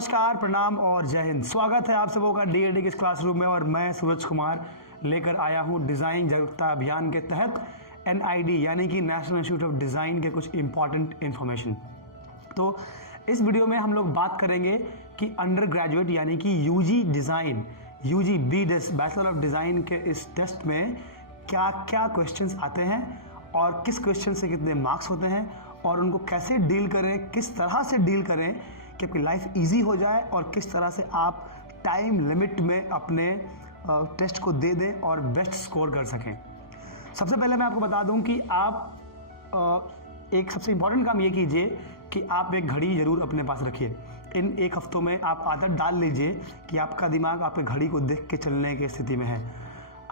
नमस्कार, प्रणाम और जय हिंद। स्वागत है आप सबों का डीएलडी के इस क्लासरूम में और मैं सूरज कुमार लेकर आया हूं डिज़ाइन जागरूकता अभियान के तहत एनआईडी यानी कि नेशनल इंस्टीट्यूट ऑफ डिज़ाइन के कुछ इंपॉर्टेंट इन्फॉर्मेशन। तो इस वीडियो में हम लोग बात करेंगे कि अंडर ग्रेजुएट यानी कि UG design UG BDis bachelor of design के इस टेस्ट में क्या क्या क्वेश्चंस आते हैं और किस क्वेश्चन से कितने मार्क्स होते हैं और उनको कैसे डील करें, किस तरह से डील करें कि आपकी लाइफ इजी हो जाए और किस तरह से आप टाइम लिमिट में अपने टेस्ट को दे दें और बेस्ट स्कोर कर सकें। सबसे पहले मैं आपको बता दूं कि आप एक सबसे इम्पॉर्टेंट काम ये कीजिए कि आप एक घड़ी ज़रूर अपने पास रखिए। इन एक हफ्तों में आप आदत डाल लीजिए कि आपका दिमाग आपके घड़ी को देख के चलने की स्थिति में है।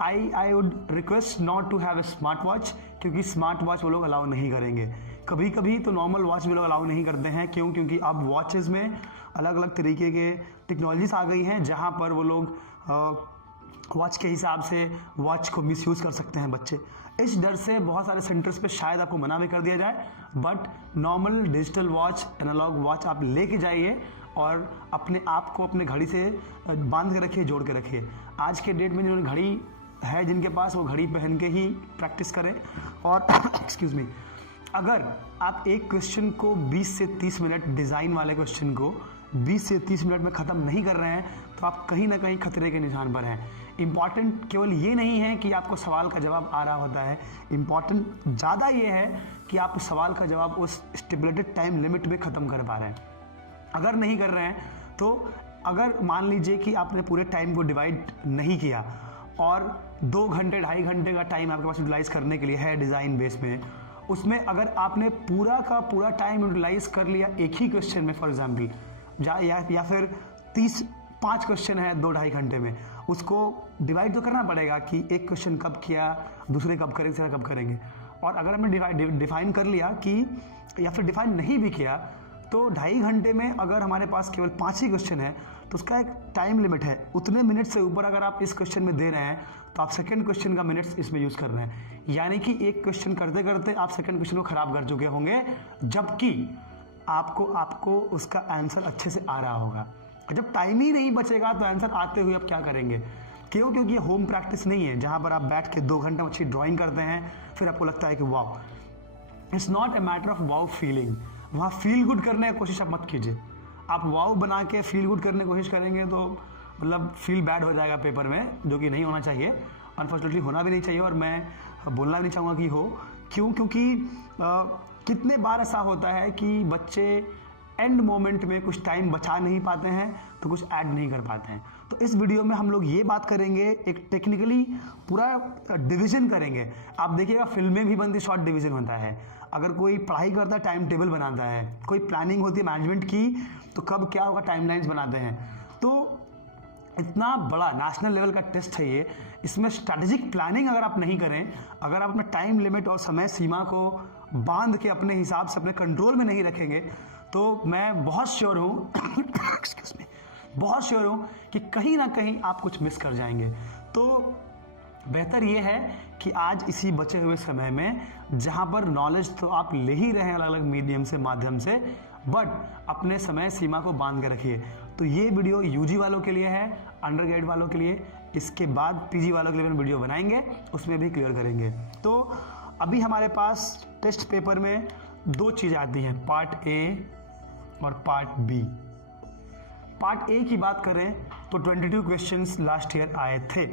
I would request not to have a smart watch, क्योंकि स्मार्ट वॉच वो लोग अलाउ नहीं करेंगे। कभी कभी तो नॉर्मल वॉच भी लोग अलाउ नहीं करते हैं। क्यों? क्योंकि अब वॉचेस में अलग अलग तरीके के टेक्नोलॉजीज आ गई हैं जहां पर वो लोग वॉच के हिसाब से वॉच को मिसयूज़ कर सकते हैं बच्चे। इस डर से बहुत सारे सेंटर्स पे शायद आपको मना भी कर दिया जाए, but normal digital watch, analogue watch आप लेके जाइए और अपने आप को अपने घड़ी से बांध के रखिए, जोड़ के रखिए। आज के डेट में जो घड़ी है जिनके पास, वो घड़ी पहन के ही प्रैक्टिस करें। और एक्सक्यूज़ मी, अगर आप एक क्वेश्चन को 20 से 30 मिनट, डिज़ाइन वाले क्वेश्चन को 20 से 30 मिनट में ख़त्म नहीं कर रहे हैं तो आप कहीं ना कहीं खतरे के निशान पर हैं। इम्पॉर्टेंट केवल ये नहीं है कि आपको सवाल का जवाब आ रहा होता है, इम्पॉर्टेंट ज़्यादा ये है कि आप उस सवाल का जवाब उस स्टिपुलेटेड टाइम लिमिट में ख़त्म कर पा रहे हैं। अगर नहीं कर रहे हैं तो अगर मान लीजिए कि आपने पूरे टाइम को डिवाइड नहीं किया और 2 घंटे 2.5 घंटे का टाइम आपके पास यूटिलाइज़ करने के लिए है डिज़ाइन बेस में, उसमें अगर आपने पूरा का पूरा टाइम यूटिलाइज कर लिया एक ही क्वेश्चन में, फॉर एग्जांपल या फिर 5 क्वेश्चन है 2-2.5 घंटे में, उसको डिवाइड तो करना पड़ेगा कि एक क्वेश्चन कब किया, दूसरे कब करेंगे, तीसरा कब करेंगे। और अगर हमने डिफाइन कर लिया कि, या फिर डिफाइन नहीं भी किया, तो 2.5 घंटे में अगर हमारे पास केवल 5 ही क्वेश्चन है तो उसका एक टाइम लिमिट है। उतने मिनट से ऊपर अगर आप इस क्वेश्चन में दे रहे हैं तो आप सेकंड क्वेश्चन का मिनट्स इसमें यूज़ कर रहे हैं, यानी कि एक क्वेश्चन करते करते आप सेकंड क्वेश्चन को ख़राब कर चुके होंगे, जबकि आपको उसका आंसर अच्छे से आ रहा होगा। जब टाइम ही नहीं बचेगा तो आंसर आते हुए आप क्या करेंगे? क्यों? क्योंकि ये होम प्रैक्टिस नहीं है जहाँ पर आप बैठ के 2 घंटे अच्छी ड्राइंग करते हैं, फिर आपको लगता है कि wow. It's not a matter of wow feeling. वहाँ फील गुड करने की कोशिश आप मत कीजिए। आप वाओ बना के फील गुड करने की कोशिश करेंगे तो मतलब फील बैड हो जाएगा पेपर में, जो कि नहीं होना चाहिए, अनफॉर्चुनेटली होना भी नहीं चाहिए और मैं बोलना भी नहीं चाहूँगा कि हो। क्यों? क्योंकि कितने बार ऐसा होता है कि बच्चे एंड मोमेंट में कुछ टाइम बचा नहीं पाते हैं तो कुछ ऐड नहीं कर पाते हैं। तो इस वीडियो में हम लोग ये बात करेंगे, एक टेक्निकली पूरा डिवीजन करेंगे। आप देखिएगा फिल्में भी बनती, शॉर्ट डिवीजन होता है। अगर कोई पढ़ाई करता है, टाइम टेबल बनाता है, कोई प्लानिंग होती है मैनेजमेंट की, तो कब क्या होगा टाइमलाइंस बनाते हैं। तो इतना बड़ा नेशनल लेवल का टेस्ट है ये, इसमें स्ट्रैटेजिक प्लानिंग अगर आप नहीं करें, अगर आप अपना टाइम लिमिट और समय सीमा को बांध के अपने हिसाब से अपने कंट्रोल में नहीं रखेंगे, तो मैं बहुत श्योर हूँ बहुत श्योर हूँ कि कहीं ना कहीं आप कुछ मिस कर जाएंगे। तो बेहतर ये है कि आज इसी बचे हुए समय में, जहाँ पर नॉलेज तो आप ले ही रहे हैं अलग अलग मीडियम से, माध्यम से, बट अपने समय सीमा को बांध के रखिए। तो ये वीडियो यूजी वालों के लिए है, अंडर ग्रेड वालों के लिए, इसके बाद पीजी वालों के लिए वीडियो बनाएंगे, उसमें भी क्लियर करेंगे। तो अभी हमारे पास टेस्ट पेपर में 2 चीज़ें आती हैं, पार्ट ए और पार्ट बी। पार्ट ए की बात करें तो 22 क्वेश्चंस लास्ट ईयर आए थे,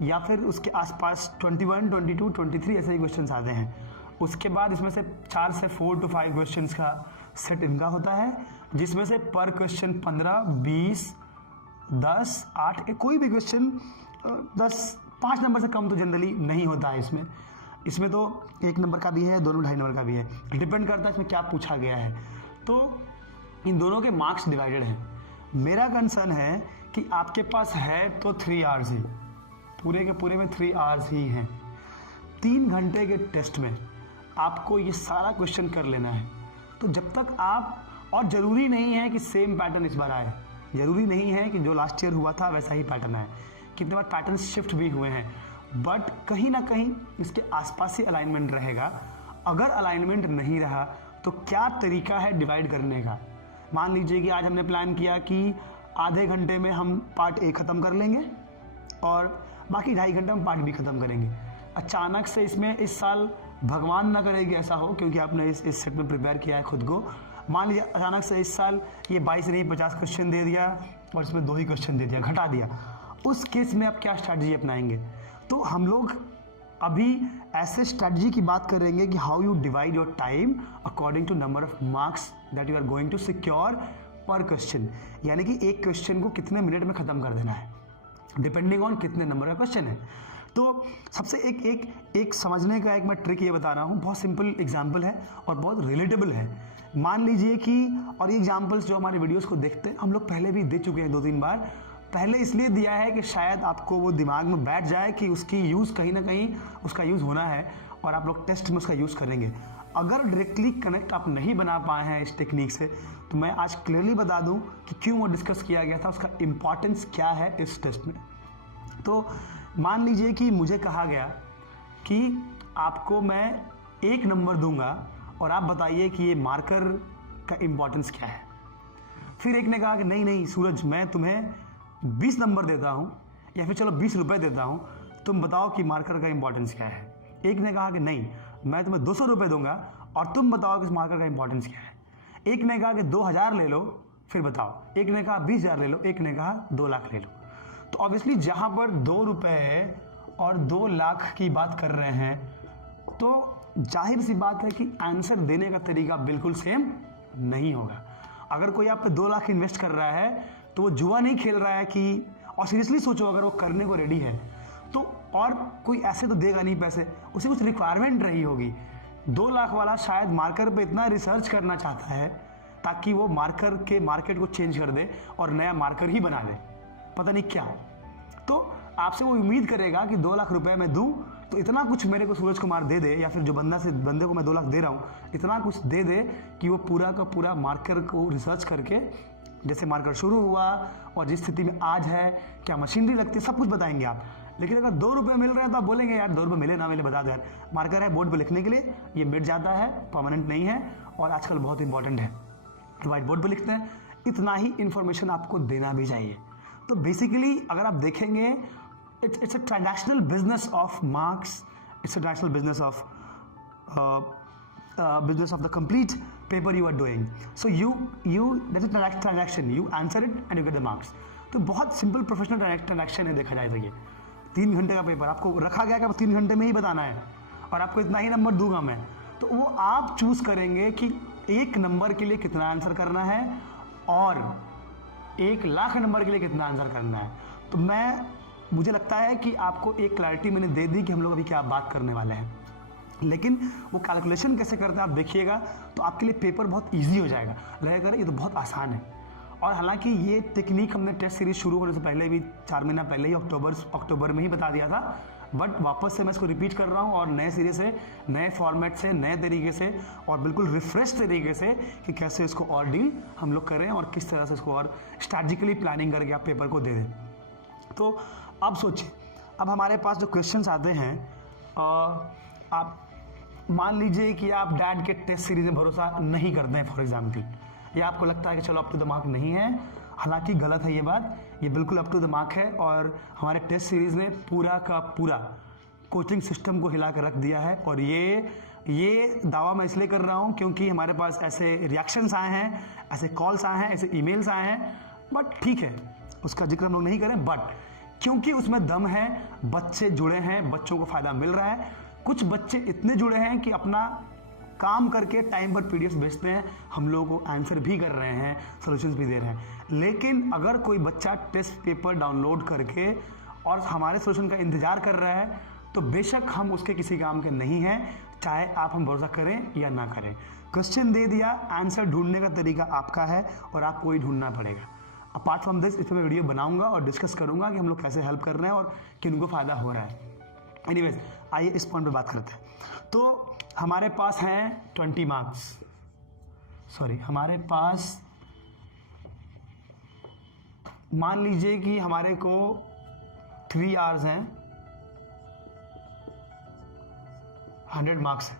या फिर उसके आसपास 21, 22, 23 ऐसे ही क्वेश्चंस आते हैं। उसके बाद इसमें से 4 से 4 to 5 क्वेश्चंस का सेट इनका होता है, जिसमें से पर क्वेश्चन 15, 20, 10, 8, कोई भी क्वेश्चन 5 नंबर से कम तो जनरली नहीं होता है। इसमें तो 1 नंबर का भी है, 2 2.5 नंबर का भी है, डिपेंड करता है इसमें क्या पूछा गया है। तो इन दोनों के मार्क्स डिवाइडेड हैं। मेरा कंसर्न है कि आपके पास है तो 3 आवर्स ही, पूरे के पूरे में 3 आवर्स ही हैं। 3 घंटे के टेस्ट में आपको ये सारा क्वेश्चन कर लेना है। तो जब तक आप, और ज़रूरी नहीं है कि सेम पैटर्न इस बार आए, ज़रूरी नहीं है कि जो लास्ट ईयर हुआ था वैसा ही पैटर्न आए, कितने बार पैटर्न शिफ्ट भी हुए हैं, बट कहीं ना कहीं इसके आसपास ही अलाइनमेंट रहेगा। अगर अलाइनमेंट नहीं रहा तो क्या तरीका है डिवाइड करने का, मान लीजिए कि आज हमने प्लान किया कि आधे घंटे में हम पार्ट ए ख़त्म कर लेंगे और बाकी 2.5 घंटे में पार्ट बी ख़त्म करेंगे। अचानक से इसमें इस साल भगवान ना करे कि ऐसा हो, क्योंकि आपने इस सेट में प्रिपेयर किया है खुद को। मान लीजिए अचानक से इस साल ये 22 नहीं 50 क्वेश्चन दे दिया और इसमें 2 ही क्वेश्चन दे दिया, घटा दिया, उस केस में आप क्या स्ट्रैटेजी अपनाएंगे? तो हम लोग अभी ऐसे स्ट्रैटेजी की बात करेंगे कि how you divide your time according to number of marks that you are going to secure per question, यानी कि एक क्वेश्चन को कितने मिनट में ख़त्म कर देना है डिपेंडिंग ऑन कितने नंबर का क्वेश्चन है। तो सबसे एक समझने का एक मैं ट्रिक ये बता रहा हूँ, बहुत सिंपल एग्जाम्पल है और बहुत रिलेटेबल है। मान लीजिए कि, और ये एग्जाम्पल्स जो हमारे वीडियोस को देखते हैं हम लोग पहले भी दे चुके हैं 2-3 बार, पहले इसलिए दिया है कि शायद आपको वो दिमाग में बैठ जाए कि उसकी यूज़ कहीं ना कहीं उसका यूज़ होना है और आप लोग टेस्ट में उसका यूज़ करेंगे। अगर डायरेक्टली कनेक्ट आप नहीं बना पाए हैं इस टेक्निक से, तो मैं आज क्लियरली बता दूं कि क्यों वो डिस्कस किया गया था, उसका इम्पॉर्टेंस क्या है इस टेस्ट में। तो मान लीजिए कि मुझे कहा गया कि आपको मैं 1 नंबर दूंगा और आप बताइए कि ये मार्कर का इम्पॉर्टेंस क्या है। फिर एक ने कहा कि नहीं नहीं सूरज, मैं तुम्हें 20 नंबर देता हूँ या फिर चलो 20 रुपये देता हूँ, तुम बताओ कि मार्कर का इम्पॉर्टेंस क्या है। एक ने कहा कि नहीं, मैं तुम्हें 200 रुपये दूंगा और तुम बताओ कि इस मार्कर का इम्पॉर्टेंस क्या है। एक ने कहा कि 2000 ले लो फिर बताओ। एक ने कहा 20,000 ले लो, एक ने कहा 2 लाख ले लो। तो ऑब्वियसली जहाँ पर 2 रुपये और 2 लाख की बात कर रहे हैं, तो जाहिर सी बात है कि आंसर देने का तरीका बिल्कुल सेम नहीं होगा। अगर कोई आप पे 2 लाख इन्वेस्ट कर रहा है तो वो जुआ नहीं खेल रहा है कि, और सीरियसली सोचो अगर वो करने को रेडी है तो, और कोई ऐसे तो देगा नहीं पैसे, उसे कुछ रिक्वायरमेंट रही होगी। 2 लाख वाला शायद मार्कर पे इतना रिसर्च करना चाहता है ताकि वो मार्कर के मार्केट को चेंज कर दे और नया मार्कर ही बना दे, पता नहीं क्या। तो आपसे वो उम्मीद करेगा कि 2 लाख रुपए मैं दूं तो इतना कुछ मेरे को सूरज कुमार दे दे, या फिर जो बंदे को मैं 2 लाख दे रहा हूँ इतना कुछ दे दे कि वो पूरा का पूरा मार्कर को रिसर्च करके, जैसे मार्कर शुरू हुआ और जिस स्थिति में आज है, क्या मशीनरी लगती है, सब कुछ बताएंगे आप। लेकिन अगर 2 रुपये मिल रहे हैं तो आप बोलेंगे यार 2 रुपये मिले ना मिले बता दो यार, मार्कर है बोर्ड पर लिखने के लिए, ये मिट जाता है, परमानेंट नहीं है और आजकल बहुत इंपॉर्टेंट है, व्हाइट बोर्ड पर लिखते हैं। इतना ही इंफॉर्मेशन आपको देना भी चाहिए। तो बेसिकली अगर आप देखेंगे, it's a transactional business of marks, it's a transactional business of the complete paper you are doing. So that's a transaction, you answer it and you get the marks. तो बहुत सिंपल प्रोफेशनल ट्रांजैक्शन है देखा जाए तो। ये 3 घंटे का paper आपको रखा गया कि 3 घंटे में ही बताना है और आपको इतना ही नंबर दूंगा मैं, तो वो आप चूज करेंगे कि 1 नंबर के लिए कितना आंसर करना है और 1 लाख नंबर के लिए कितना आंसर करना है। तो मुझे लगता है कि आपको एक क्लैरिटी मैंने दे दी कि हम लोग अभी क्या बात करने वाले हैं। लेकिन वो कैलकुलेशन कैसे करते हैं आप देखिएगा तो आपके लिए पेपर बहुत इजी हो जाएगा, लगेगा ये तो बहुत आसान है। और हालांकि ये टेक्निक हमने टेस्ट सीरीज शुरू होने से पहले भी 4 महीना पहले ही अक्टूबर में ही बता दिया था, बट वापस से मैं इसको रिपीट कर रहा हूँ और नए सिरे से, नए फॉर्मेट से, नए तरीके से और बिल्कुल रिफ्रेश तरीके से कि कैसे इसको और डील हम लोग करें और किस तरह से इसको और स्ट्रैटेजिकली प्लानिंग करके आप पेपर को दे दें। तो अब सोचिए, अब हमारे पास जो क्वेश्चंस आते हैं, आप मान लीजिए कि आप डैड के टेस्ट सीरीज में भरोसा नहीं करते हैं फॉर एग्जाम्पल, या आपको लगता है कि चलो अप टू द मार्क नहीं है, हालांकि गलत है ये बात, ये बिल्कुल अप टू द मार्क है और हमारे टेस्ट सीरीज ने पूरा का पूरा कोचिंग सिस्टम को हिला कर रख दिया है। और ये दावा मैं इसलिए कर रहा हूँ क्योंकि हमारे पास ऐसे रिएक्शंस आए हैं, ऐसे कॉल्स आए हैं, ऐसे ईमेल्स आए हैं, बट ठीक है उसका जिक्र हम लोग नहीं करें, बट क्योंकि उसमें दम है, बच्चे जुड़े हैं, बच्चों को फायदा मिल रहा है। कुछ बच्चे इतने जुड़े हैं कि अपना काम करके टाइम पर पीडीएफ भेजते हैं, हम लोगों को आंसर भी कर रहे हैं, सॉल्यूशंस भी दे रहे हैं। लेकिन अगर कोई बच्चा टेस्ट पेपर डाउनलोड करके और हमारे सॉल्यूशन का इंतजार कर रहा है तो बेशक हम उसके किसी काम के नहीं हैं, चाहे आप हम भरोसा करें या ना करें। क्वेश्चन दे दिया, आंसर ढूंढने का तरीका आपका है और आपको ही ढूंढना पड़ेगा। अपार्ट फ्रॉम दिस, इस पर मैं वीडियो बनाऊंगा और डिस्कस करूंगा कि हम लोग कैसे हेल्प कर रहे हैं और किनको फ़ायदा हो रहा है। एनीवेज, आइए इस पॉइंट पे बात करते हैं। तो हमारे पास हैं 20 मार्क्स, सॉरी हमारे पास मान लीजिए कि हमारे को 3 आवर्स हैं, 100 मार्क्स है।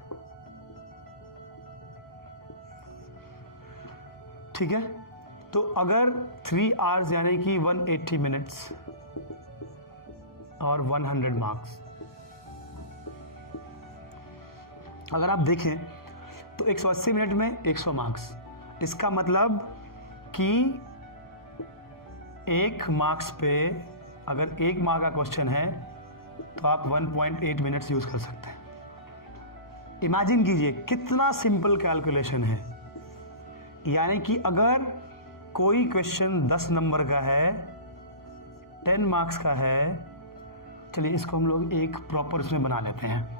ठीक है, तो अगर 3 आवर्स यानी कि 180 मिनट्स और 100 मार्क्स, अगर आप देखें तो 180 मिनट में 100 मार्क्स, इसका मतलब कि 1 मार्क्स पे अगर 1 मार्क का क्वेश्चन है तो आप 1.8 मिनट्स यूज कर सकते हैं। इमेजिन कीजिए कितना सिंपल कैलकुलेशन है। यानी कि अगर कोई क्वेश्चन 10 नंबर का है, 10 मार्क्स का है, चलिए इसको हम लोग एक प्रॉपर उसमें बना लेते हैं,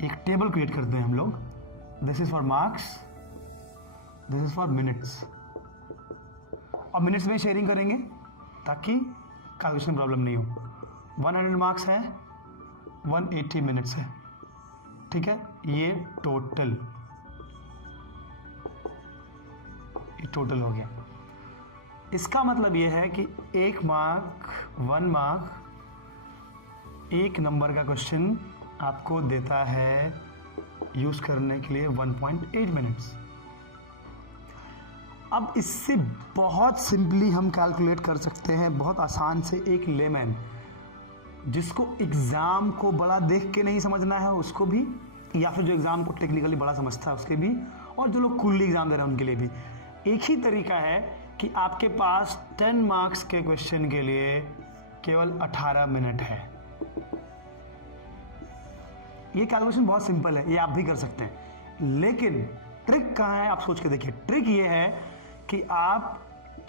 एक टेबल क्रिएट करते हैं हम लोग। This is for marks, this is for minutes, और मिनट्स में शेयरिंग करेंगे ताकि कैलकुलेशन प्रॉब्लम नहीं हो। 100 मार्क्स है, 180 मिनट्स है, ठीक है, ये टोटल हो गया। इसका मतलब ये है कि 1 मार्क 1 नंबर का क्वेश्चन आपको देता है यूज करने के लिए 1.8 मिनट्स। अब इससे बहुत सिंपली हम कैलकुलेट कर सकते हैं, बहुत आसान से, एक लेमैन जिसको एग्जाम को बड़ा देख के नहीं समझना है उसको भी, या फिर जो एग्जाम को टेक्निकली बड़ा समझता है उसके भी, और जो लोग कूली एग्जाम दे रहे हैं उनके लिए भी एक ही तरीका है कि आपके पास 10 मार्क्स के क्वेश्चन के लिए केवल 18 मिनट है। ये कैलकुलेशन बहुत सिंपल है, ये आप भी कर सकते हैं, लेकिन ट्रिक कहाँ है आप सोच के देखिए। ट्रिक ये है कि आप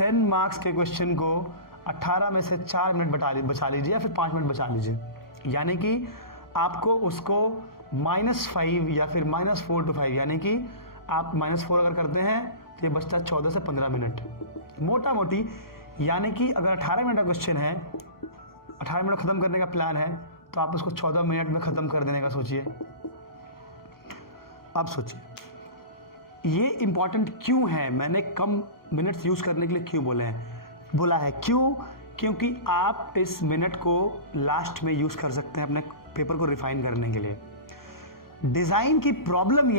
10 मार्क्स के क्वेश्चन को 18 में से 4 मिनट बचा लीजिए या फिर 5 मिनट बचा लीजिए, यानी कि आपको उसको -5 या फिर -4 to 5, यानी कि आप -4 अगर करते हैं तो ये बचता 14 से 15 मिनट मोटा मोटी। यानी कि अगर 18 मिनट का क्वेश्चन है, 18 मिनट खत्म करने का प्लान है, तो आप उसको 14 मिनट में खत्म कर देने का सोचिए। अब सोचिए ये इंपॉर्टेंट क्यों है, मैंने कम मिनट्स यूज करने के लिए क्यों बोला है क्यों? क्योंकि आप इस मिनट को लास्ट में यूज कर सकते हैं अपने पेपर को रिफाइन करने के लिए। डिजाइन की प्रॉब्लम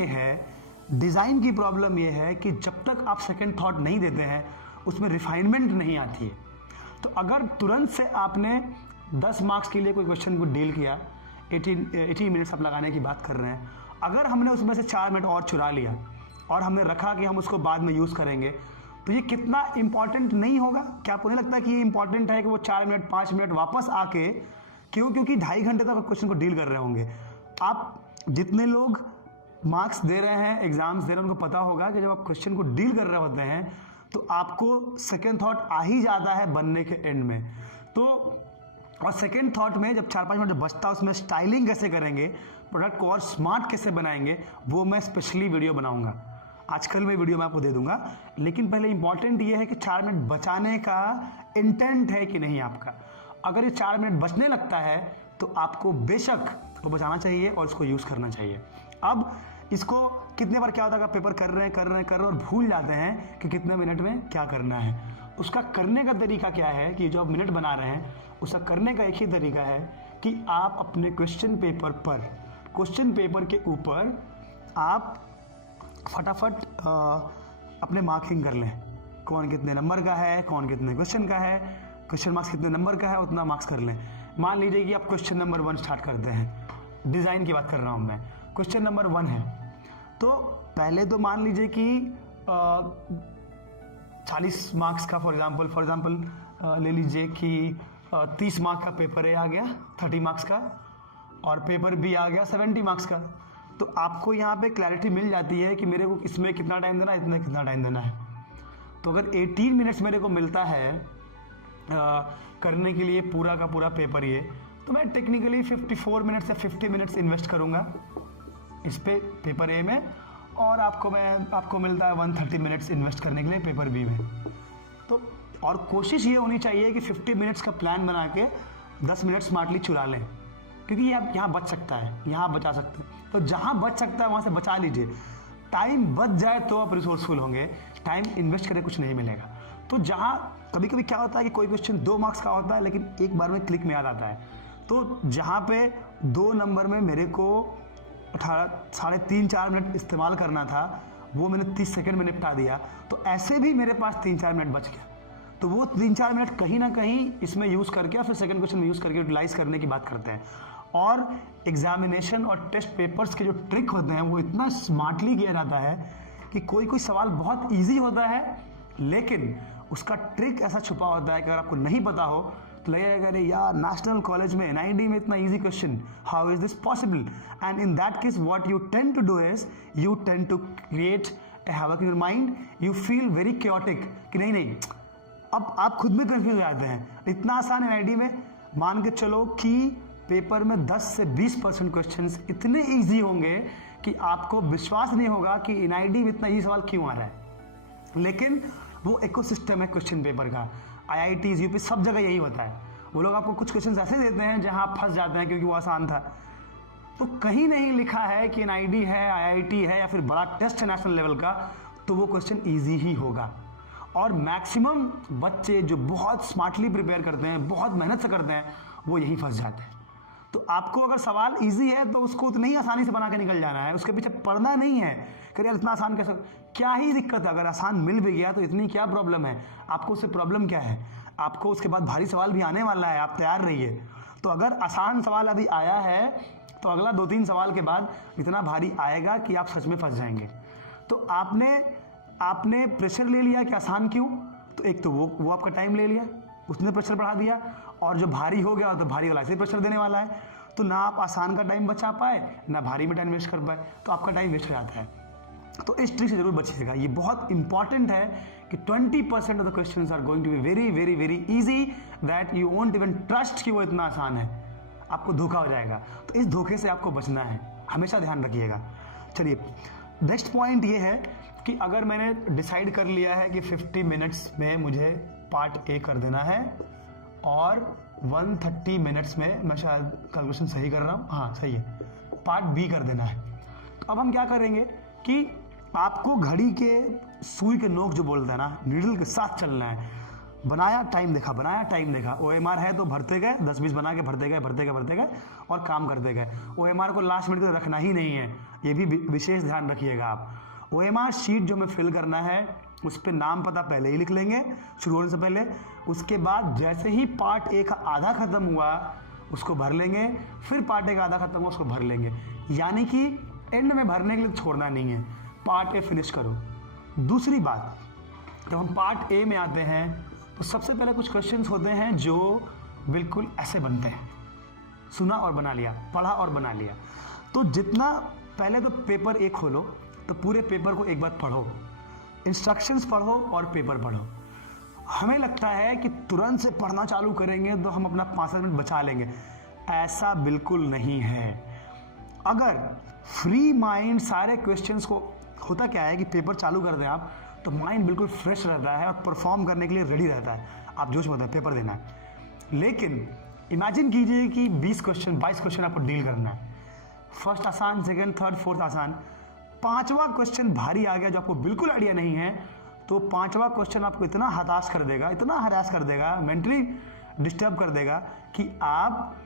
ये है कि जब तक आप सेकंड थॉट नहीं देते हैं उसमें रिफाइनमेंट नहीं आती है। तो अगर तुरंत से आपने 10 मार्क्स के लिए कोई क्वेश्चन को डील किया, 80 मिनट्स आप लगाने की बात कर रहे हैं, अगर हमने उसमें से 4 मिनट और चुरा लिया और हमने रखा कि हम उसको बाद में यूज करेंगे, तो ये कितना इंपॉर्टेंट नहीं होगा? क्या आपको नहीं लगता कि ये इंपॉर्टेंट है कि वो 4 मिनट 5 मिनट वापस आके, क्योंकि 2.5 घंटे तक क्वेश्चन को डील कर रहे होंगे। आप जितने लोग मार्क्स दे रहे हैं, एग्जाम्स दे रहे हैं, उनको पता होगा कि जब आप क्वेश्चन को डील कर रहे होते हैं तो आपको सेकेंड थॉट आ ही जाता है बनने के एंड में। तो और सेकेंड थॉट में जब 4-5 मिनट बचता है उसमें स्टाइलिंग कैसे करेंगे, प्रोडक्ट को और स्मार्ट कैसे बनाएंगे, वो मैं स्पेशली वीडियो बनाऊंगा। आजकल मैं वीडियो में आपको दे दूंगा, लेकिन पहले इंपॉर्टेंट ये है कि 4 मिनट बचाने का इंटेंट है कि नहीं आपका। अगर ये 4 मिनट बचने लगता है तो आपको बेशक वो बचाना चाहिए और इसको यूज करना चाहिए। अब इसको कितने बार क्या होता है, पेपर कर रहे हैं और भूल जाते हैं कि कितने मिनट में क्या करना है। उसका करने का तरीका क्या है कि जो आप मिनट बना रहे हैं उसका करने का एक ही तरीका है कि आप अपने क्वेश्चन पेपर के ऊपर आप फटाफट अपने मार्किंग कर लें, कौन कितने नंबर का है, कौन कितने क्वेश्चन का है, क्वेश्चन मार्क्स कितने नंबर का है, उतना मार्क्स कर लें। मान लीजिए कि आप क्वेश्चन नंबर 1 स्टार्ट करते हैं, डिज़ाइन की बात कर रहा हूँ मैं, क्वेश्चन नंबर 1 है, तो पहले तो मान लीजिए कि 40 मार्क्स का फॉर एग्जांपल ले लीजिए कि 30 मार्क्स का पेपर ए आ गया 30 मार्क्स का, और पेपर बी आ गया 70 मार्क्स का। तो आपको यहाँ पे क्लैरिटी मिल जाती है कि मेरे को इसमें कितना टाइम देना है, इतना कितना टाइम देना है। तो अगर 18 मिनट्स मेरे को मिलता है करने के लिए पूरा का पूरा पेपर ये, तो मैं टेक्निकली 54 मिनट्स या 50 मिनट्स इन्वेस्ट करूँगा इस पे पेपर ए में, और आपको मिलता है 130 मिनट्स इन्वेस्ट करने के लिए पेपर बी में। तो और कोशिश ये होनी चाहिए कि 50 मिनट्स का प्लान बना के 10 मिनट स्मार्टली चुरा लें, क्योंकि ये आप यहाँ बच सकता है, यहाँ बचा सकते हैं। तो जहाँ बच सकता है वहाँ से बचा लीजिए। टाइम बच जाए तो आप रिसोर्सफुल होंगे, टाइम इन्वेस्ट करें कुछ नहीं मिलेगा। तो जहाँ कभी कभी क्या होता है कि कोई क्वेश्चन 2 मार्क्स का होता है लेकिन एक बार में क्लिक में याद आता है, तो जहाँ पे 2 नंबर में मेरे को साढ़े 3-4 मिनट इस्तेमाल करना था, वो मैंने 30 सेकंड में निपटा दिया, तो ऐसे भी मेरे पास 3-4 मिनट बच गया। तो वो 3-4 मिनट कहीं ना कहीं इसमें यूज़ करके फिर सेकंड क्वेश्चन में यूज़ करके यूटिलाइज करने की बात करते हैं। और एग्जामिनेशन और टेस्ट पेपर्स के जो ट्रिक होते हैं वो इतना स्मार्टली किया जाता है कि कोई कोई सवाल बहुत ईजी होता है, लेकिन उसका ट्रिक ऐसा छुपा होता है कि अगर आपको नहीं पता हो तो लगेगा अरे यार नेशनल कॉलेज में NID में इतना easy question, how is this possible. And in that case what you tend to do is you tend to create a havoc in your mind, you feel very chaotic कि नहीं अब आप खुद में confuse हो जाते हैं। इतना आसान NID में मान के चलो कि पेपर में 10 से 20% क्वेश्चंस इतने इजी होंगे कि आपको विश्वास नहीं होगा कि NID में इतना इजी सवाल क्यों आ रहा है। लेकिन वो इकोसिस्टम है क्वेश्चन पेपर का, IITs UP सब जगह यही होता है। वो लोग आपको कुछ क्वेश्चंस ऐसे देते हैं जहां आप फंस जाते हैं क्योंकि वो आसान था। तो कहीं नहीं लिखा है कि NID है, IIT है या फिर बड़ा टेस्ट है नेशनल लेवल का तो वो क्वेश्चन ईजी ही होगा। और मैक्सिमम बच्चे जो बहुत स्मार्टली प्रिपेयर करते हैं, बहुत मेहनत से करते हैं, वो यही फंस जाते हैं। तो आपको अगर सवाल इजी है तो उसको उतनी ही आसानी से बना के निकल जाना है, उसके पीछे पढ़ना नहीं है कि यार इतना आसान कैसे, क्या ही दिक्कत है। अगर आसान मिल भी गया तो इतनी क्या प्रॉब्लम है, आपको उससे प्रॉब्लम क्या है। आपको उसके बाद भारी सवाल भी आने वाला है, आप तैयार रहिए। तो अगर आसान सवाल अभी आया है तो अगला 2-3 सवाल के बाद इतना भारी आएगा कि आप सच में फंस जाएंगे। तो आपने प्रेशर ले लिया कि आसान क्यों, तो एक तो वो आपका टाइम ले लिया, उसने प्रेशर बढ़ा दिया, और जो भारी हो गया तो भारी वाला ऐसे प्रेशर देने वाला है। तो ना आप आसान का टाइम बचा पाए ना भारी में टाइम वेस्ट कर पाए, तो आपका टाइम वेस्ट हो जाता है। तो इस ट्रिक से जरूर बचिएगा। ये बहुत इंपॉर्टेंट है कि 20% of the questions are going to be very very very easy that you won't even trust कि वो इतना आसान है, आपको धोखा हो जाएगा। तो इस धोखे से आपको बचना है, हमेशा ध्यान रखिएगा। चलिए नेक्स्ट पॉइंट ये है कि अगर मैंने डिसाइड कर लिया है कि 50 मिनट्स में मुझे पार्ट A कर देना है और 130 मिनट्स में, मैं शायद कैलकुलेशन सही कर रहा हूँ, हाँ सही है, पार्ट B कर देना है। तो अब हम क्या करेंगे कि आपको घड़ी के सुई के नोक जो बोलते हैं ना, नीडल के साथ चलना है। बनाया टाइम देखा, OMR है तो भरते गए, 10-20 बना के भरते गए और काम करते गए। OMR को लास्ट मिनट तक रखना ही नहीं है, ये भी विशेष ध्यान रखिएगा आप। OMR शीट जो हमें फिल करना है उस पर नाम पता पहले ही लिख लेंगे शुरू होने से पहले। उसके बाद जैसे ही पार्ट A का आधा खत्म हुआ उसको भर लेंगे, फिर पार्ट A का आधा खत्म हुआ उसको भर लेंगे। यानी कि एंड में भरने के लिए छोड़ना नहीं है, पार्ट A फिनिश करो। दूसरी बात, जब हम पार्ट A में आते हैं तो सबसे पहले कुछ क्वेश्चंस होते हैं जो बिल्कुल ऐसे बनते हैं, सुना और बना लिया, पढ़ा और बना लिया। तो जितना पहले तो पेपर A खोलो तो पूरे पेपर को एक बार पढ़ो, इंस्ट्रक्शंस पढ़ो और पेपर पढ़ो। हमें लगता है कि तुरंत से पढ़ना चालू करेंगे तो हम अपना 5 मिनट बचा लेंगे, ऐसा बिल्कुल नहीं है। अगर फ्री माइंड सारे क्वेश्चंस को, होता क्या है कि पेपर चालू कर दें आप तो माइंड बिल्कुल फ्रेश रहता है और परफॉर्म करने के लिए रेडी रहता है, आप जोश में होते हैं पेपर देना है। लेकिन इमेजिन कीजिए कि 22 क्वेश्चन आपको डील करना है, फर्स्ट आसान, सेकेंड, थर्ड, फोर्थ आसान, 5वां क्वेश्चन भारी आ गया जो आपको बिल्कुल आइडिया नहीं है, तो 5वां क्वेश्चन आपको इतना हताश कर देगा, इतना हरास कर देगा, मेंटली डिस्टर्ब कर देगा कि आप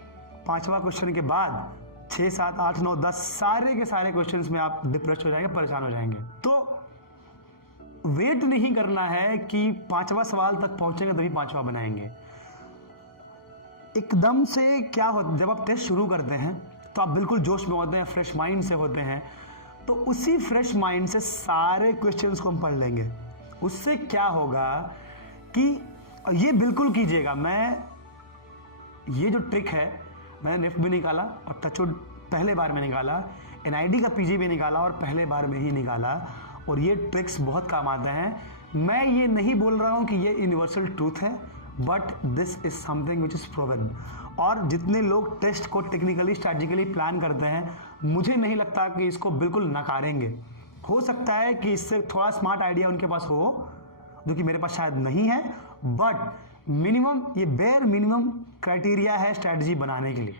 5वां क्वेश्चन के बाद 6, 7, 8, 9, 10 सारे के सारे क्वेश्चंस में आप डिप्रेस हो जाएंगे, परेशान हो जाएंगे। तो वेट नहीं करना है कि 5वां सवाल तक पहुंचेंगे तभी 5वां बनाएंगे। एकदम से क्या होता, जब आप टेस्ट शुरू करते हैं तो आप बिल्कुल जोश में होते हैं, फ्रेश माइंड से होते हैं, तो उसी फ्रेश माइंड से सारे क्वेश्चंस को हम पढ़ लेंगे। उससे क्या होगा कि ये बिल्कुल कीजिएगा, मैं ये जो ट्रिक है मैंने निफ्ट भी निकाला और टचवुड पहले बार में निकाला, NID का PG भी निकाला और पहले बार में ही निकाला, और ये ट्रिक्स बहुत काम आते हैं। मैं ये नहीं बोल रहा हूँ कि ये यूनिवर्सल ट्रूथ है, but this is something which is proven. और जितने लोग टेस्ट को टेक्निकली स्ट्रैटेजिकली प्लान करते हैं, मुझे नहीं लगता कि इसको बिल्कुल नकारेंगे। हो सकता है कि इससे थोड़ा स्मार्ट आइडिया उनके पास हो, जो कि मेरे पास शायद नहीं है, बट मिनिमम, ये बेयर मिनिमम क्राइटेरिया है स्ट्रैटेजी बनाने के लिए।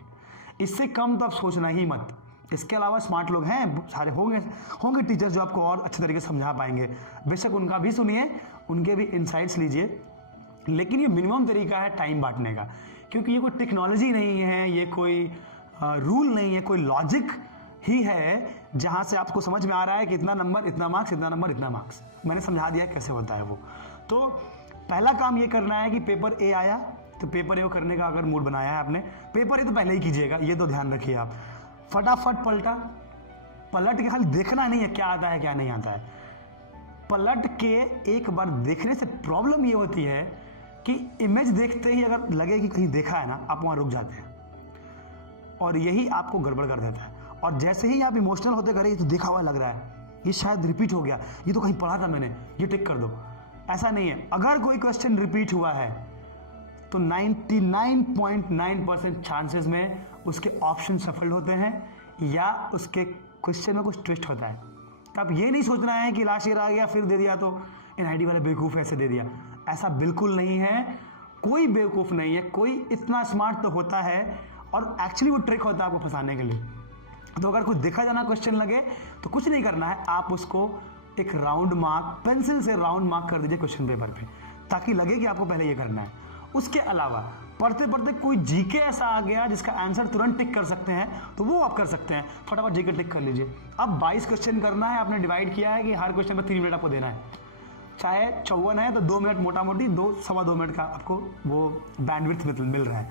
इससे कम तो आप सोचना ही मत। इसके अलावा स्मार्ट लोग हैं, सारे होंगे टीचर्स जो आपको और अच्छे तरीके से समझा पाएंगे, बेशक उनका भी सुनिए, उनके भी इनसाइट्स लीजिए, लेकिन ये मिनिमम तरीका है टाइम बांटने का, क्योंकि ये कोई टेक्नोलॉजी नहीं है, ये कोई रूल नहीं है, कोई लॉजिक ही है जहां से आपको समझ में आ रहा है कि इतना नंबर इतना मार्क्स, इतना नंबर इतना मार्क्स। मैंने समझा दिया कैसे होता है वो। तो पहला काम ये करना है कि पेपर ए आया तो पेपर ए करने का अगर मूड बनाया है आपने, पेपर ए तो पहले ही कीजिएगा, ये तो ध्यान रखिए आप। फटाफट पलट के खाली देखना नहीं है क्या आता है क्या नहीं आता है, पलट के एक बार देखने से प्रॉब्लम ये होती है कि इमेज देखते ही अगर लगे कि कहीं देखा है ना, आप वहाँ रुक जाते हैं और यही आपको गड़बड़ कर देता है। और जैसे ही आप इमोशनल होते करें ये तो देखा हुआ लग रहा है, ये शायद रिपीट हो गया, ये तो कहीं पढ़ा था मैंने, ये टिक कर दो। ऐसा नहीं है। अगर कोई क्वेश्चन रिपीट हुआ है तो 99.9% चांसेस में उसके ऑप्शन सफल होते हैं या उसके क्वेश्चन में कुछ ट्विस्ट होता है। तो आप ये नहीं सोचना है कि लास्ट ईयर आ गया फिर दे दिया तो एनआईडी वाले बेवकूफ़ ऐसे दे दिया, ऐसा बिल्कुल नहीं है। कोई बेवकूफ़ नहीं है, कोई इतना स्मार्ट तो होता है और एक्चुअली वो ट्रिक होता है आपको फंसाने के लिए। तो अगर कोई देखा जाना क्वेश्चन लगे तो कुछ नहीं करना है, आप उसको एक राउंड मार्क, पेंसिल से राउंड मार्क कर दीजिए क्वेश्चन पेपर पे, ताकि लगे कि आपको पहले ये करना है। उसके अलावा पढ़ते पढ़ते कोई जीके ऐसा आ गया जिसका आंसर तुरंत टिक कर सकते हैं तो वो आप कर सकते हैं, फटाफट जीके टिक कर लीजिए। अब 22 क्वेश्चन करना है, आपने डिवाइड किया है कि हर क्वेश्चन में 3 मिनट आपको देना है, चाहे 54 है तो 2 मिनट मोटा मोटी 2-2.25 मिनट का आपको वो बैंडविड्थ मिल रहा है।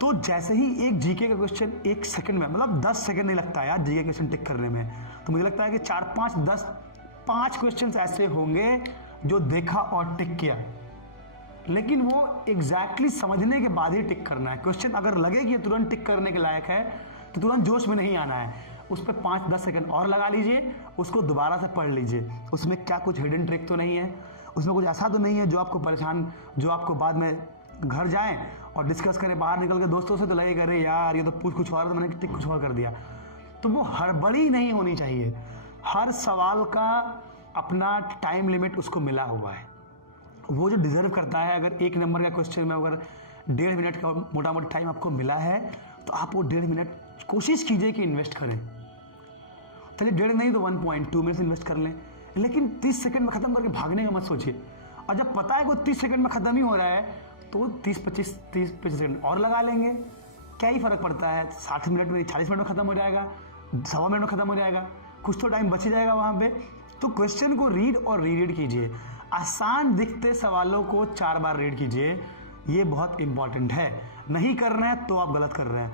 तो जैसे ही एक जीके का क्वेश्चन 1 सेकंड में, मतलब 10 सेकंड नहीं लगता है यार जीके क्वेश्चन टिक करने में, तो मुझे लगता है कि 4-5 क्वेश्चन ऐसे होंगे जो देखा और टिक किया, लेकिन वो एग्जैक्टली समझने के बाद ही टिक करना है। क्वेश्चन अगर लगे कि ये तुरंत टिक करने के लायक है तो तुरंत जोश में नहीं आना है, उस पर 5-10 सेकंड और लगा लीजिए, उसको दोबारा से पढ़ लीजिए। उसमें क्या कुछ हिडन ट्रिक तो नहीं है, उसमें कुछ ऐसा तो नहीं है जो आपको परेशान, जो आपको बाद में घर जाएं और डिस्कस करें बाहर निकल के दोस्तों से, तो लगेगा अरे यार ये तो पूछ कुछ और, तो मैंने टिक कुछ और कर दिया। तो वो हड़बड़ी नहीं होनी चाहिए। हर सवाल का अपना टाइम लिमिट उसको मिला हुआ है, वो जो डिजर्व करता है। अगर 1 नंबर का क्वेश्चन में अगर 1.5 मिनट का मोटा मोटा टाइम आपको मिला है तो आप वो 1.5 मिनट कोशिश कीजिए कि इन्वेस्ट करें। चलिए 1.5 नहीं तो 1.2 मिनट इन्वेस्ट कर लें, लेकिन 30 सेकंड में ख़त्म करके भागने का मत सोचिए। और जब पता है कि 30 सेकंड में ख़त्म ही हो रहा है तो 30-25 सेकंड और लगा लेंगे, क्या ही फ़र्क पड़ता है। 60 मिनट में 40 मिनट में ख़त्म हो जाएगा, 1.25 मिनट में ख़त्म हो जाएगा, कुछ तो टाइम बच जाएगा वहाँ पे। तो क्वेश्चन को रीड और रीड कीजिए, आसान दिखते सवालों को 4 बार रीड कीजिए, ये बहुत इंपॉर्टेंट है। नहीं कर रहे हैं तो आप गलत कर रहे हैं।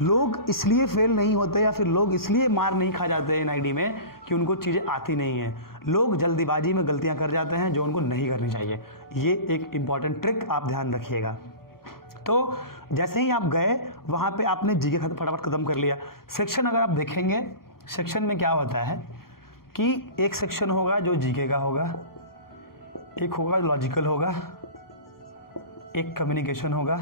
लोग इसलिए फेल नहीं होते या फिर लोग इसलिए मार नहीं खा जाते हैं एनआईडी में कि उनको चीज़ें आती नहीं हैं। लोग जल्दीबाजी में गलतियां कर जाते हैं जो उनको नहीं करनी चाहिए। ये एक इंपॉर्टेंट ट्रिक आप ध्यान रखिएगा। तो जैसे ही आप गए वहाँ पे आपने जीके फटाफट खत्म कर लिया। सेक्शन अगर आप देखेंगे, सेक्शन में क्या होता है कि एक सेक्शन होगा जो जीके का होगा, एक होगा लॉजिकल होगा, एक कम्युनिकेशन होगा,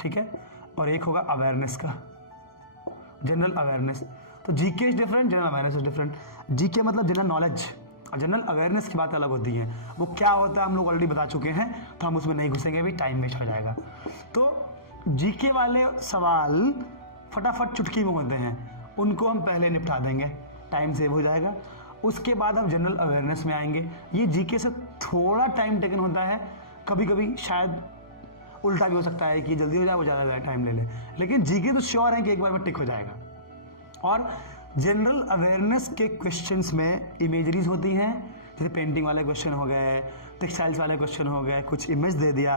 ठीक है, और एक होगा अवेयरनेस का, जनरल अवेयरनेस। तो GK is different, general awareness is different. GK मतलब जनरल नॉलेज, और जनरल अवेयरनेस की बात अलग होती है। वो क्या होता है हम लोग ऑलरेडी बता चुके हैं, तो हम उसमें नहीं घुसेंगे, भी टाइम वेस्ट हो जाएगा। तो जीके वाले सवाल फटाफट चुटकी में होते हैं, उनको हम पहले निपटा देंगे, टाइम सेव हो जाएगा। उसके बाद हम जनरल अवेयरनेस में आएंगे। ये जीके से थोड़ा टाइम टेकन होता है, कभी कभी शायद उल्टा भी हो सकता है कि जल्दी हो जाए, वो ज़्यादा टाइम ले ले, लेकिन जीके तो श्योर है कि एक बार में टिक हो जाएगा। और जनरल अवेयरनेस के क्वेश्चंस में इमेजरीज होती हैं, जैसे पेंटिंग वाले क्वेश्चन हो गए, टेक्सटाइल्स वाले क्वेश्चन हो गए, कुछ इमेज दे दिया,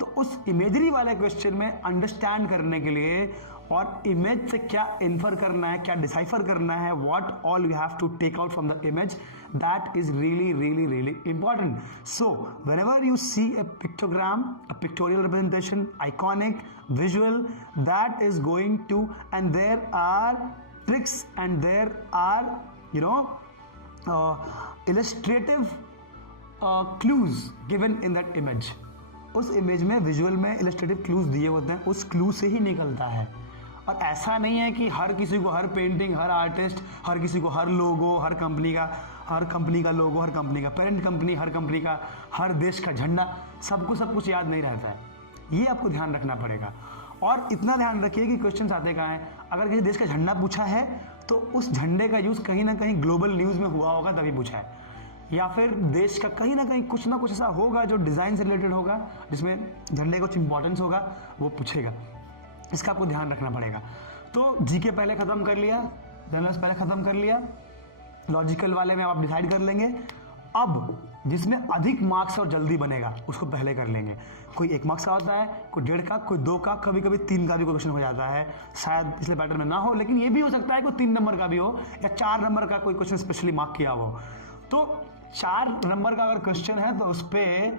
तो उस इमेजरी वाले क्वेश्चन में अंडरस्टैंड करने के लिए और इमेज से क्या इन्फर करना है, क्या डिसाइफर करना है, what all you have to take out from the image, that is really important. So whenever you see a pictogram, a pictorial representation, iconic, visual, that is going to, and there are tricks and there are illustrative clues given in that image. उस image में visual में illustrative clues दिए होते हैं, उस clue से ही निकलता है। और ऐसा नहीं है कि हर किसी को हर पेंटिंग, हर आर्टिस्ट, हर किसी को हर लोगो, हर कंपनी का लोगो, हर कंपनी का पेरेंट कंपनी, हर कंपनी का हर देश का झंडा, सबको सब कुछ याद नहीं रहता है। ये आपको ध्यान रखना पड़ेगा। और इतना ध्यान रखिए कि क्वेश्चन आते कहाँ हैं। अगर किसी देश का झंडा पूछा है तो उस झंडे का यूज़ कहीं ना कहीं ग्लोबल न्यूज़ में हुआ होगा तभी पूछा है, या फिर देश का कहीं ना कहीं कुछ ना कुछ ऐसा होगा जो डिज़ाइन से रिलेटेड होगा, जिसमें झंडे का कुछ इंपॉर्टेंस होगा, वो पूछेगा। इसका आपको ध्यान रखना पड़ेगा। तो जीके पहले खत्म कर लिया, जनरल्स पहले खत्म कर लिया, लॉजिकल वाले में आप डिसाइड कर लेंगे। अब जिसमें अधिक मार्क्स और जल्दी बनेगा उसको पहले कर लेंगे। कोई 1 मार्क्स का होता है, कोई 1.5 का, कोई 2 का, कभी कभी 3 का भी क्वेश्चन हो जाता है। शायद पिछले पैटर्न में ना हो, लेकिन ये भी हो सकता है कोई 3 नंबर का भी हो या 4 नंबर का कोई क्वेश्चन स्पेशली मार्क किया हो। तो 4 नंबर का अगर क्वेश्चन है तो उस पर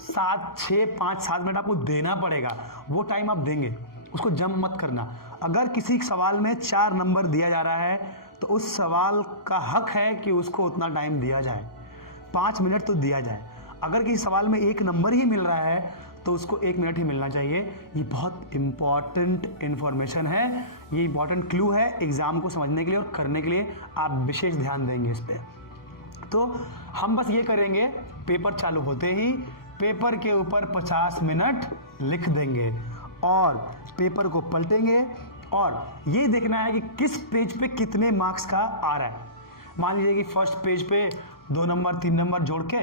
7, 6, 5, 7 मिनट आपको देना पड़ेगा। वो टाइम आप देंगे, उसको जम मत करना। अगर किसी सवाल में 4 नंबर दिया जा रहा है तो उस सवाल का हक है कि उसको उतना टाइम दिया जाए, 5 मिनट तो दिया जाए। अगर किसी सवाल में 1 नंबर ही मिल रहा है तो उसको 1 मिनट ही मिलना चाहिए। ये बहुत इंपॉर्टेंट इंफॉर्मेशन है, ये इंपॉर्टेंट क्लू है एग्जाम को समझने के लिए और करने के लिए। आप विशेष ध्यान देंगे इस पर। तो हम बस ये करेंगे, पेपर चालू होते ही पेपर के ऊपर 50 मिनट लिख देंगे और पेपर को पलटेंगे और ये देखना है कि किस पेज पे कितने मार्क्स का आ रहा है। मान लीजिए कि फर्स्ट पेज पे 2 नंबर 3 नंबर जोड़ के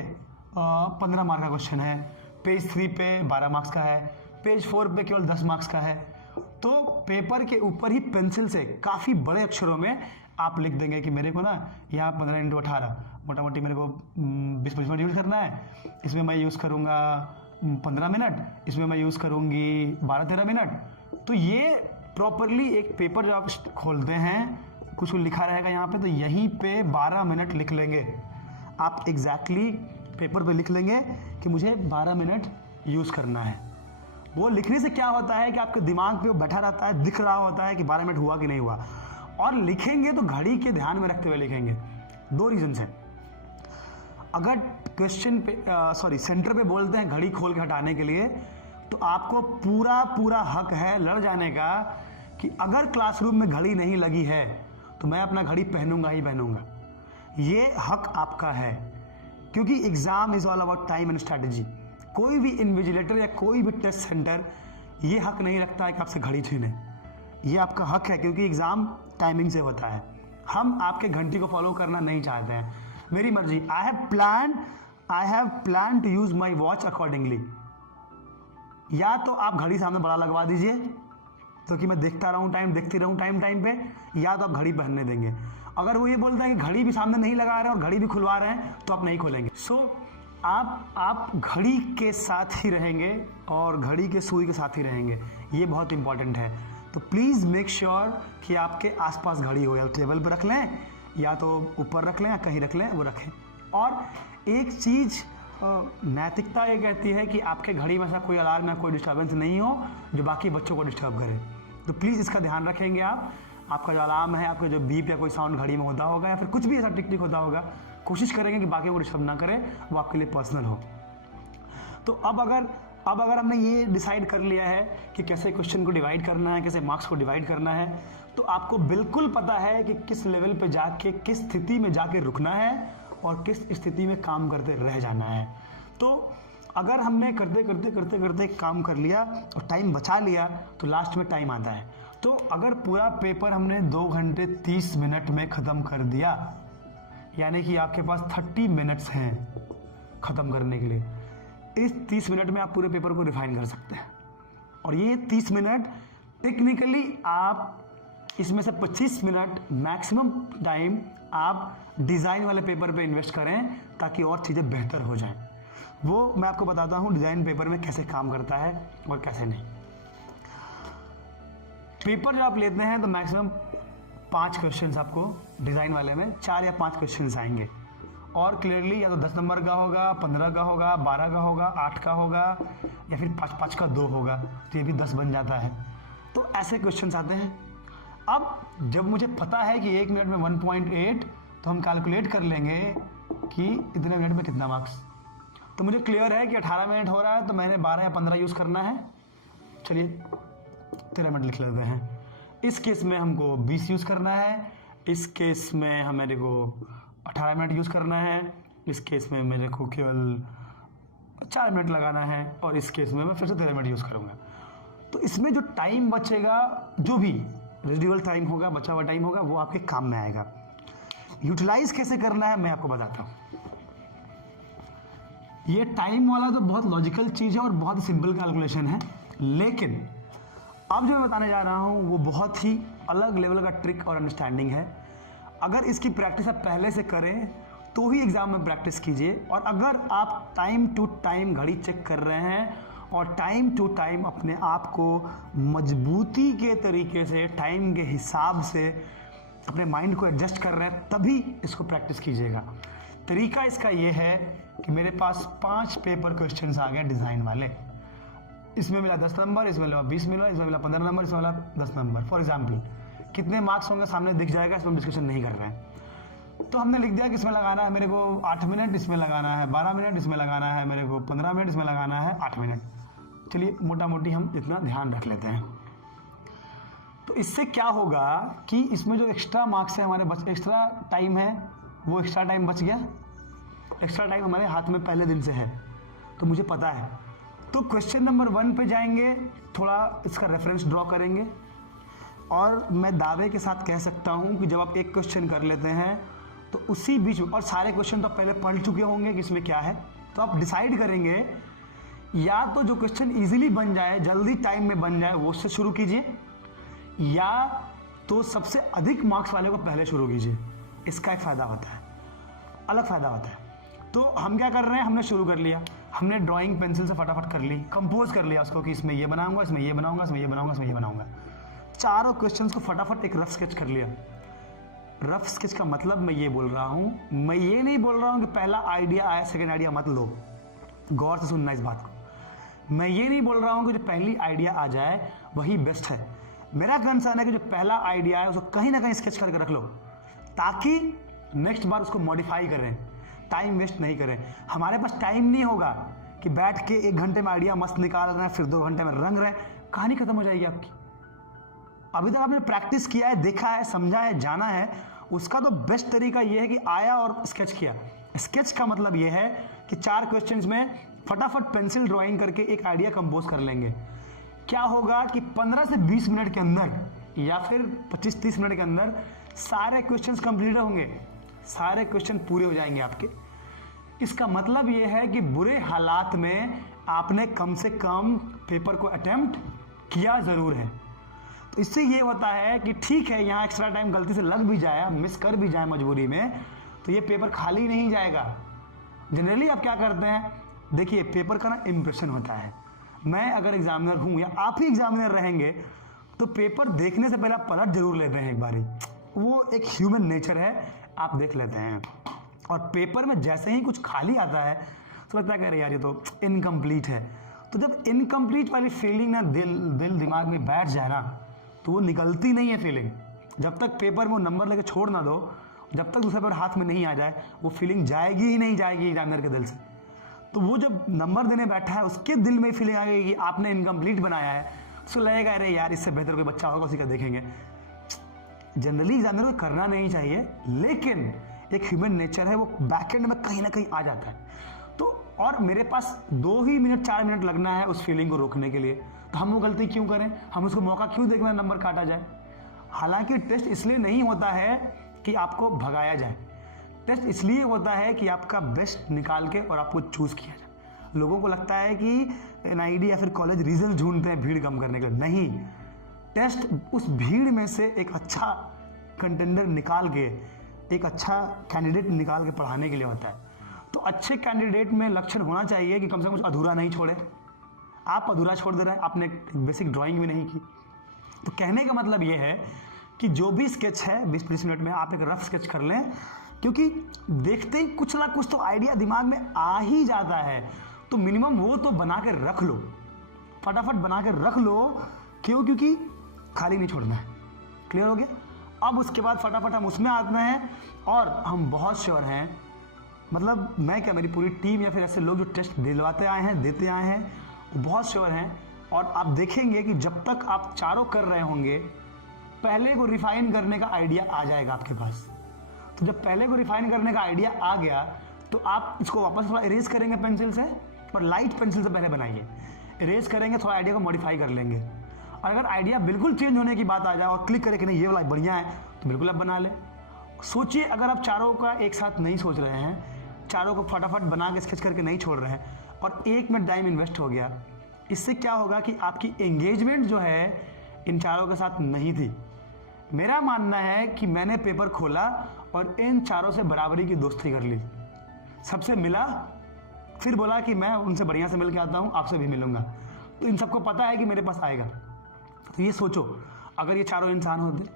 15 मार्क का क्वेश्चन है, पेज 3 पे 12 मार्क्स का है, पेज 4 पे केवल 10 मार्क्स का है। तो पेपर के ऊपर ही पेंसिल से काफ़ी बड़े अक्षरों में आप लिख देंगे कि मेरे को ना यहाँ 15 × 18 मोटा मोटी मेरे को 20-25 मिनट यूज़ करना है, इसमें मैं यूज़ करूँगा 15 मिनट, इसमें मैं यूज़ करूँगी 12-13 मिनट। तो ये प्रॉपरली एक पेपर जब आप खोलते हैं कुछ लिखा रहेगा यहाँ पे, तो यहीं पे 12 मिनट लिख लेंगे आप। एग्जैक्टली पेपर पे लिख लेंगे कि मुझे 12 मिनट यूज़ करना है। वो लिखने से क्या होता है कि आपके दिमाग पे वो बैठा रहता है, दिख रहा होता है कि 12 मिनट हुआ कि नहीं हुआ। और लिखेंगे तो घड़ी के ध्यान में रखते हुए लिखेंगे। 2 रीजन है। अगर क्वेश्चन पे सेंटर पे बोलते हैं घड़ी खोल के हटाने के लिए, तो आपको पूरा हक है लड़ जाने का कि अगर क्लासरूम में घड़ी नहीं लगी है तो मैं अपना घड़ी पहनूंगा ही पहनूंगा। ये हक आपका है, क्योंकि exam is all about time and strategy. कोई भी इन्विजिलेटर या कोई भी टेस्ट सेंटर ये हक नहीं रखता है कि आपसे घड़ी छीने। ये आपका हक है, क्योंकि एग्जाम टाइमिंग से होता है। हम आपके घंटी को फॉलो करना नहीं चाहते हैं, मेरी मर्जी। I have plan to use my watch accordingly. या तो आप घड़ी सामने बड़ा लगवा दीजिए तो कि मैं देखता रहूं टाइम, देखती रहूं टाइम पे, या तो आप घड़ी पहनने देंगे। अगर वो ये बोलते हैं कि घड़ी भी सामने नहीं लगा रहे हैं और घड़ी भी खुलवा रहे हैं तो आप नहीं खोलेंगे। सो आप घड़ी के साथ ही रहेंगे और घड़ी के सुई के साथ ही रहेंगे। ये बहुत इंपॉर्टेंट है। तो प्लीज़ मेक श्योर कि आपके आसपास घड़ी हो, या टेबल पर रख लें या तो ऊपर रख लें या कहीं रख लें, वो रखें। और एक चीज़ नैतिकता ये कहती है कि आपके घड़ी में ऐसा कोई अलार्म या कोई डिस्टर्बेंस नहीं हो जो बाकी बच्चों को डिस्टर्ब करे। तो प्लीज़ इसका ध्यान रखेंगे आप। आपका जो अलार्म है, आपके जो बीप या कोई साउंड घड़ी में होता होगा या फिर कुछ भी ऐसा टिक टिक होता होगा, कोशिश करेंगे कि बाकी को डिस्टर्ब ना करे, वो आपके लिए पर्सनल हो। तो अब अगर हमने ये डिसाइड कर लिया है कि कैसे क्वेश्चन को डिवाइड करना है, कैसे मार्क्स को डिवाइड करना है, तो आपको बिल्कुल पता है कि किस लेवल पे जाके, किस स्थिति में जाके रुकना है और किस स्थिति में काम करते रह जाना है। तो अगर हमने करते काम कर लिया और टाइम बचा लिया तो लास्ट में टाइम आता है। तो अगर पूरा पेपर हमने 2 घंटे 30 मिनट में ख़त्म कर दिया, यानी कि आपके पास 30 मिनट्स हैं ख़त्म करने के लिए। इस 30 मिनट में आप पूरे पेपर को रिफाइन कर सकते हैं। और ये 30 मिनट टेक्निकली आप इसमें से 25 मिनट मैक्सिमम टाइम आप डिज़ाइन वाले पेपर पे इन्वेस्ट करें ताकि और चीज़ें बेहतर हो जाएं। वो मैं आपको बताता हूँ डिज़ाइन पेपर में कैसे काम करता है और कैसे नहीं। पेपर जब आप लेते हैं तो मैक्सिमम 5 क्वेश्चंस आपको डिज़ाइन वाले में 4 या 5 क्वेश्चंस आएंगे। और क्लियरली या तो 10 नंबर का होगा, 15 का होगा, 12 का होगा, 8 का होगा या फिर 5 का 2 होगा, तो ये भी 10 बन जाता है। तो ऐसे क्वेश्चंस आते हैं। अब जब मुझे पता है कि 1 मिनट में 1.8, तो हम कैलकुलेट कर लेंगे कि इतने मिनट में कितना मार्क्स। तो मुझे क्लियर है कि 18 मिनट हो रहा है तो मैंने 12 या 15 यूज़ करना है। चलिए 13 मिनट लिख लेते हैं। इस केस में हमको 20 यूज़ करना है, इस केस में मेरे को 18 मिनट यूज़ करना है, इस केस में मेरे को केवल 4 मिनट लगाना है और इस केस में मैं फिर से 13 मिनट यूज़ करूँगा। तो इसमें जो टाइम बचेगा, जो भी रेजिडुअल टाइम होगा, बचा हुआ टाइम होगा, वो आपके काम में आएगा। यूटिलाइज कैसे करना है मैं आपको बताता हूँ। ये टाइम वाला तो बहुत लॉजिकल चीज़ है और बहुत सिंपल कैलकुलेशन है, लेकिन अब जो मैं बताने जा रहा हूँ वो बहुत ही अलग लेवल का ट्रिक और अंडरस्टैंडिंग है। अगर इसकी प्रैक्टिस आप पहले से करें तो ही एग्ज़ाम में प्रैक्टिस कीजिए, और अगर आप टाइम टू टाइम घड़ी चेक कर रहे हैं और टाइम टू टाइम अपने आप को मजबूती के तरीके से, टाइम के हिसाब से अपने माइंड को एडजस्ट कर रहे हैं, तभी इसको प्रैक्टिस कीजिएगा। तरीका इसका ये है कि मेरे पास 5 पेपर क्वेश्चंस आ गए डिज़ाइन वाले। इसमें मिला 10 नंबर, इसमें मिला 20 मिला, इसमें मिला 15 नंबर, इसमें मिला 10 नंबर। फॉर एग्जाम्पल कितने मार्क्स होंगे सामने दिख जाएगा, इसमें हम डिस्कशन नहीं कर रहे हैं। तो हमने लिख दिया कि इसमें लगाना है मेरे को 8 मिनट, इसमें लगाना है 12 मिनट, इसमें लगाना है मेरे को 15 मिनट, इसमें लगाना है 8 मिनट। चलिए मोटा मोटी हम इतना ध्यान रख लेते हैं। तो इससे क्या होगा कि इसमें जो एक्स्ट्रा मार्क्स है हमारे बच, एक्स्ट्रा टाइम है, वो एक्स्ट्रा टाइम बच गया। एक्स्ट्रा टाइम हमारे हाथ में पहले दिन से है, तो मुझे पता है। तो क्वेश्चन नंबर 1 पे जाएंगे, थोड़ा इसका रेफरेंस ड्रॉ करेंगे, और मैं दावे के साथ कह सकता हूँ कि जब आप एक क्वेश्चन कर लेते हैं तो उसी बीच में, और सारे क्वेश्चन तो आप पहले पढ़ चुके होंगे कि इसमें क्या है, तो आप डिसाइड करेंगे या तो जो क्वेश्चन इजीली बन जाए, जल्दी टाइम में बन जाए, वो उससे शुरू कीजिए, या तो सबसे अधिक मार्क्स वाले को पहले शुरू कीजिए। इसका एक फ़ायदा होता है, अलग फ़ायदा होता है। तो हम क्या कर रहे हैं, हमने शुरू कर लिया, हमने ड्राइंग पेंसिल से फटाफट कर ली, कंपोज कर लिया उसको कि इसमें ये बनाऊंगा, इसमें ये बनाऊंगा, इसमें ये बनाऊंगा, इसमें ये बनाऊंगा। चारों क्वेश्चंस को फटाफट एक रफ स्केच कर लिया। रफ स्केच का मतलब मैं ये बोल रहा हूँ, मैं ये नहीं बोल रहा हूँ कि पहला आइडिया आया सेकेंड आइडिया मत लो, गौर से सुनना इस बात को। मैं ये नहीं बोल रहा हूँ कि जो पहली आइडिया आ जाए वही बेस्ट है। मेरा कंसर्न है कि जो पहला आइडिया है उसको कहीं ना कहीं स्केच करके रख लो, ताकि नेक्स्ट बार उसको मॉडिफाई करें, टाइम वेस्ट नहीं करें। हमारे पास टाइम नहीं होगा कि बैठ के 1 घंटे में आइडिया मस्त निकाल रहे हैं, फिर 2 घंटे में रंग रहे हैं, कहानी खत्म हो जाएगी आपकी। अभी तक आपने प्रैक्टिस किया है, देखा है, समझा है, जाना है, उसका तो बेस्ट तरीका यह है कि आया और स्केच किया। स्केच का मतलब यह है कि 4 क्वेश्चंस में फटाफट पेंसिल ड्राइंग करके एक आइडिया कंपोज कर लेंगे। क्या होगा कि 15 से 20 मिनट के अंदर या फिर 25-30 मिनट के अंदर सारे क्वेश्चंस कंप्लीट होंगे, सारे क्वेश्चन पूरे हो जाएंगे आपके। इसका मतलब यह है कि बुरे हालात में आपने कम से कम पेपर को अटेम्प्ट किया ज़रूर है। तो इससे ये होता है कि ठीक है, यहाँ एक्स्ट्रा टाइम गलती से लग भी जाए, मिस कर भी जाए मजबूरी में, तो ये पेपर खाली नहीं जाएगा। जनरली आप क्या करते हैं, देखिए पेपर का ना इम्प्रेशन होता है। मैं अगर एग्जामिनर हूँ या आप ही एग्जामिनर रहेंगे तो पेपर देखने से पहले आप पलट जरूर लेते हैं एक बारी, वो एक ह्यूमन नेचर है, आप देख लेते हैं। और पेपर में जैसे ही कुछ खाली आता है तो लगता है कि अरे यार ये तो इनकम्प्लीट है। तो जब इनकम्प्लीट वाली फीलिंग ना दिल दिमाग में बैठ जाए ना, तो वो निकलती नहीं है फीलिंग। जब तक पेपर में वो नंबर लेके छोड़ ना दो, जब तक दूसरा पेपर हाथ में नहीं आ जाए, वो फीलिंग जाएगी ही नहीं जाएगी एग्जामिनर के दिल से। तो वो जब नंबर देने बैठा है उसके दिल में फीलिंग आ गई कि आपने इनकम्प्लीट बनाया है, उसको लगेगा अरे यार इससे बेहतर कोई बच्चा होगा, उसी का देखेंगे। जनरली एग्जामिनर को करना नहीं चाहिए, लेकिन एक ह्यूमन नेचर है, वो बैकएंड में कहीं ना कहीं आ जाता है। तो और मेरे पास 2 ही मिनट 4 मिनट लगना है उस फीलिंग को रोकने के लिए, तो हम वो गलती क्यों करें, हम उसको मौका क्यों देखना नंबर काटा जाए। हालांकि टेस्ट इसलिए नहीं होता है कि आपको भगाया जाए, टेस्ट इसलिए होता है कि आपका बेस्ट निकाल के और आपको चूज किया जाए। लोगों को लगता है कि एनआईडी या फिर कॉलेज रीजन ढूंढते हैं भीड़ कम करने के लिए, नहीं। टेस्ट उस भीड़ में से एक अच्छा कंटेंडर निकाल के, एक अच्छा कैंडिडेट निकाल के पढ़ाने के लिए होता है। तो अच्छे कैंडिडेट में लक्षण होना चाहिए कि कम से कम कुछ अधूरा नहीं छोड़े। आप अधूरा छोड़ दे रहे हैं, आपने बेसिक ड्राइंग भी नहीं की। तो कहने का मतलब ये है कि जो भी स्केच है 20-25 मिनट में आप एक रफ स्केच कर लें, क्योंकि देखते ही कुछ ना कुछ तो आइडिया दिमाग में आ ही जाता है। तो मिनिमम वो तो बना के रख लो, फटाफट बना के रख लो। क्यों? क्योंकि खाली नहीं छोड़ना है। क्लियर हो गया? अब उसके बाद फटाफट हम उसमें आते हैं, और हम बहुत श्योर हैं, मतलब मैं क्या, मेरी पूरी टीम या फिर ऐसे लोग जो टेस्ट दिलवाते आए हैं, देते आए हैं, वो बहुत श्योर हैं। और आप देखेंगे कि जब तक आप चारों कर रहे होंगे, पहले को रिफाइन करने का आइडिया आ जाएगा आपके पास। तो जब पहले को रिफाइन करने का आइडिया आ गया, तो आप इसको वापस थोड़ा इरेज करेंगे पेंसिल से, और लाइट पेंसिल से पहले बनाइए। इरेज करेंगे, थोड़ा आइडिया को मॉडिफाई कर लेंगे। और अगर आइडिया बिल्कुल चेंज होने की बात आ जाए और क्लिक करें कि नहीं ये वाला बढ़िया है, तो बिल्कुल आप बना लें। सोचिए, अगर आप चारों का एक साथ नहीं सोच रहे हैं, चारों को फटाफट बना के स्केच करके नहीं छोड़ रहे हैं, और 1 मिनट टाइम इन्वेस्ट हो गया, इससे क्या होगा कि आपकी एंगेजमेंट जो है इन चारों के साथ नहीं थी। मेरा मानना है कि मैंने पेपर खोला और इन चारों से बराबरी की दोस्ती कर ली, सबसे मिला, फिर बोला कि मैं उनसे बढ़िया से मिल के आता हूँ, आपसे भी मिलूंगा। तो इन सबको पता है कि मेरे पास आएगा। तो ये सोचो, अगर ये चारों इंसान होते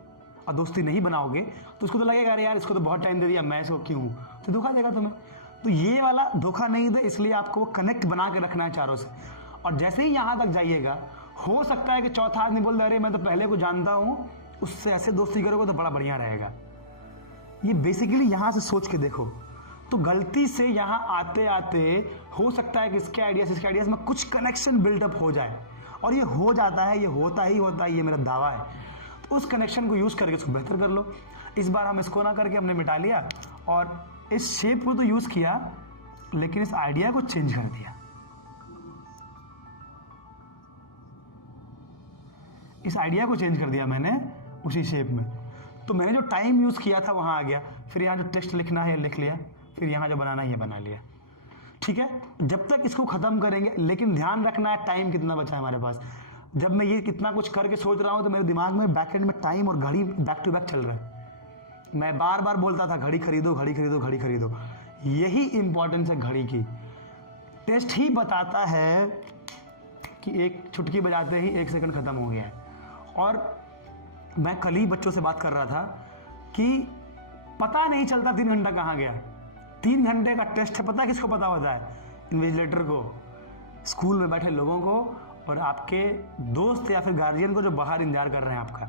और दोस्ती नहीं बनाओगे तो उसको तो लगेगा अरे यार इसको तो बहुत टाइम दे दिया, मैं इसको क्यों हूँ, तो धोखा देगा तुम्हें। तो ये वाला धोखा नहीं दे, इसलिए आपको वो कनेक्ट बना के रखना है चारों से। और जैसे ही यहाँ तक जाइएगा, हो सकता है कि चौथा आदमी बोल दे अरे मैं तो पहले को जानता हूँ, उससे ऐसे दोस्ती करोगे तो बड़ा बढ़िया रहेगा। ये बेसिकली यहाँ से सोच के देखो। तो गलती से यहाँ आते आते हो सकता है कि इसके आइडियाज में कुछ कनेक्शन बिल्डअप हो जाए, और ये हो जाता है, ये होता ही होता है, ये मेरा दावा है। तो उस कनेक्शन को यूज़ करके इसको बेहतर कर लो। इस बार हम इसको ना करके हमने मिटा लिया और इस शेप को तो यूज़ किया, लेकिन इस आइडिया को चेंज कर दिया। इस आइडिया को चेंज कर दिया मैंने उसी शेप में। तो मैंने जो टाइम यूज़ किया था वहाँ आ गया, फिर यहाँ जो टेक्स्ट लिखना है लिख लिया, फिर यहाँ जो बनाना है ये बना लिया। ठीक है, जब तक इसको ख़त्म करेंगे, लेकिन ध्यान रखना है टाइम कितना बचा है हमारे पास। जब मैं ये कितना कुछ करके सोच रहा हूँ तो मेरे दिमाग में बैकएंड में टाइम और घड़ी बैक टू बैक चल रहा है। मैं बार बार बोलता था घड़ी खरीदो, घड़ी खरीदो, घड़ी खरीदो। यही इंपॉर्टेंस है घड़ी की। टेस्ट ही बताता है कि एक चुटकी बजाते ही 1 सेकंड खत्म हो गया है। और मैं कल ही बच्चों से बात कर रहा था कि पता नहीं चलता 3 घंटा कहाँ गया। 3 घंटे का टेस्ट है, पता किसको पता होता है? इन्विजिलेटर को, स्कूल में बैठे लोगों को, और आपके दोस्त या फिर गार्जियन को जो बाहर इंतजार कर रहे हैं आपका।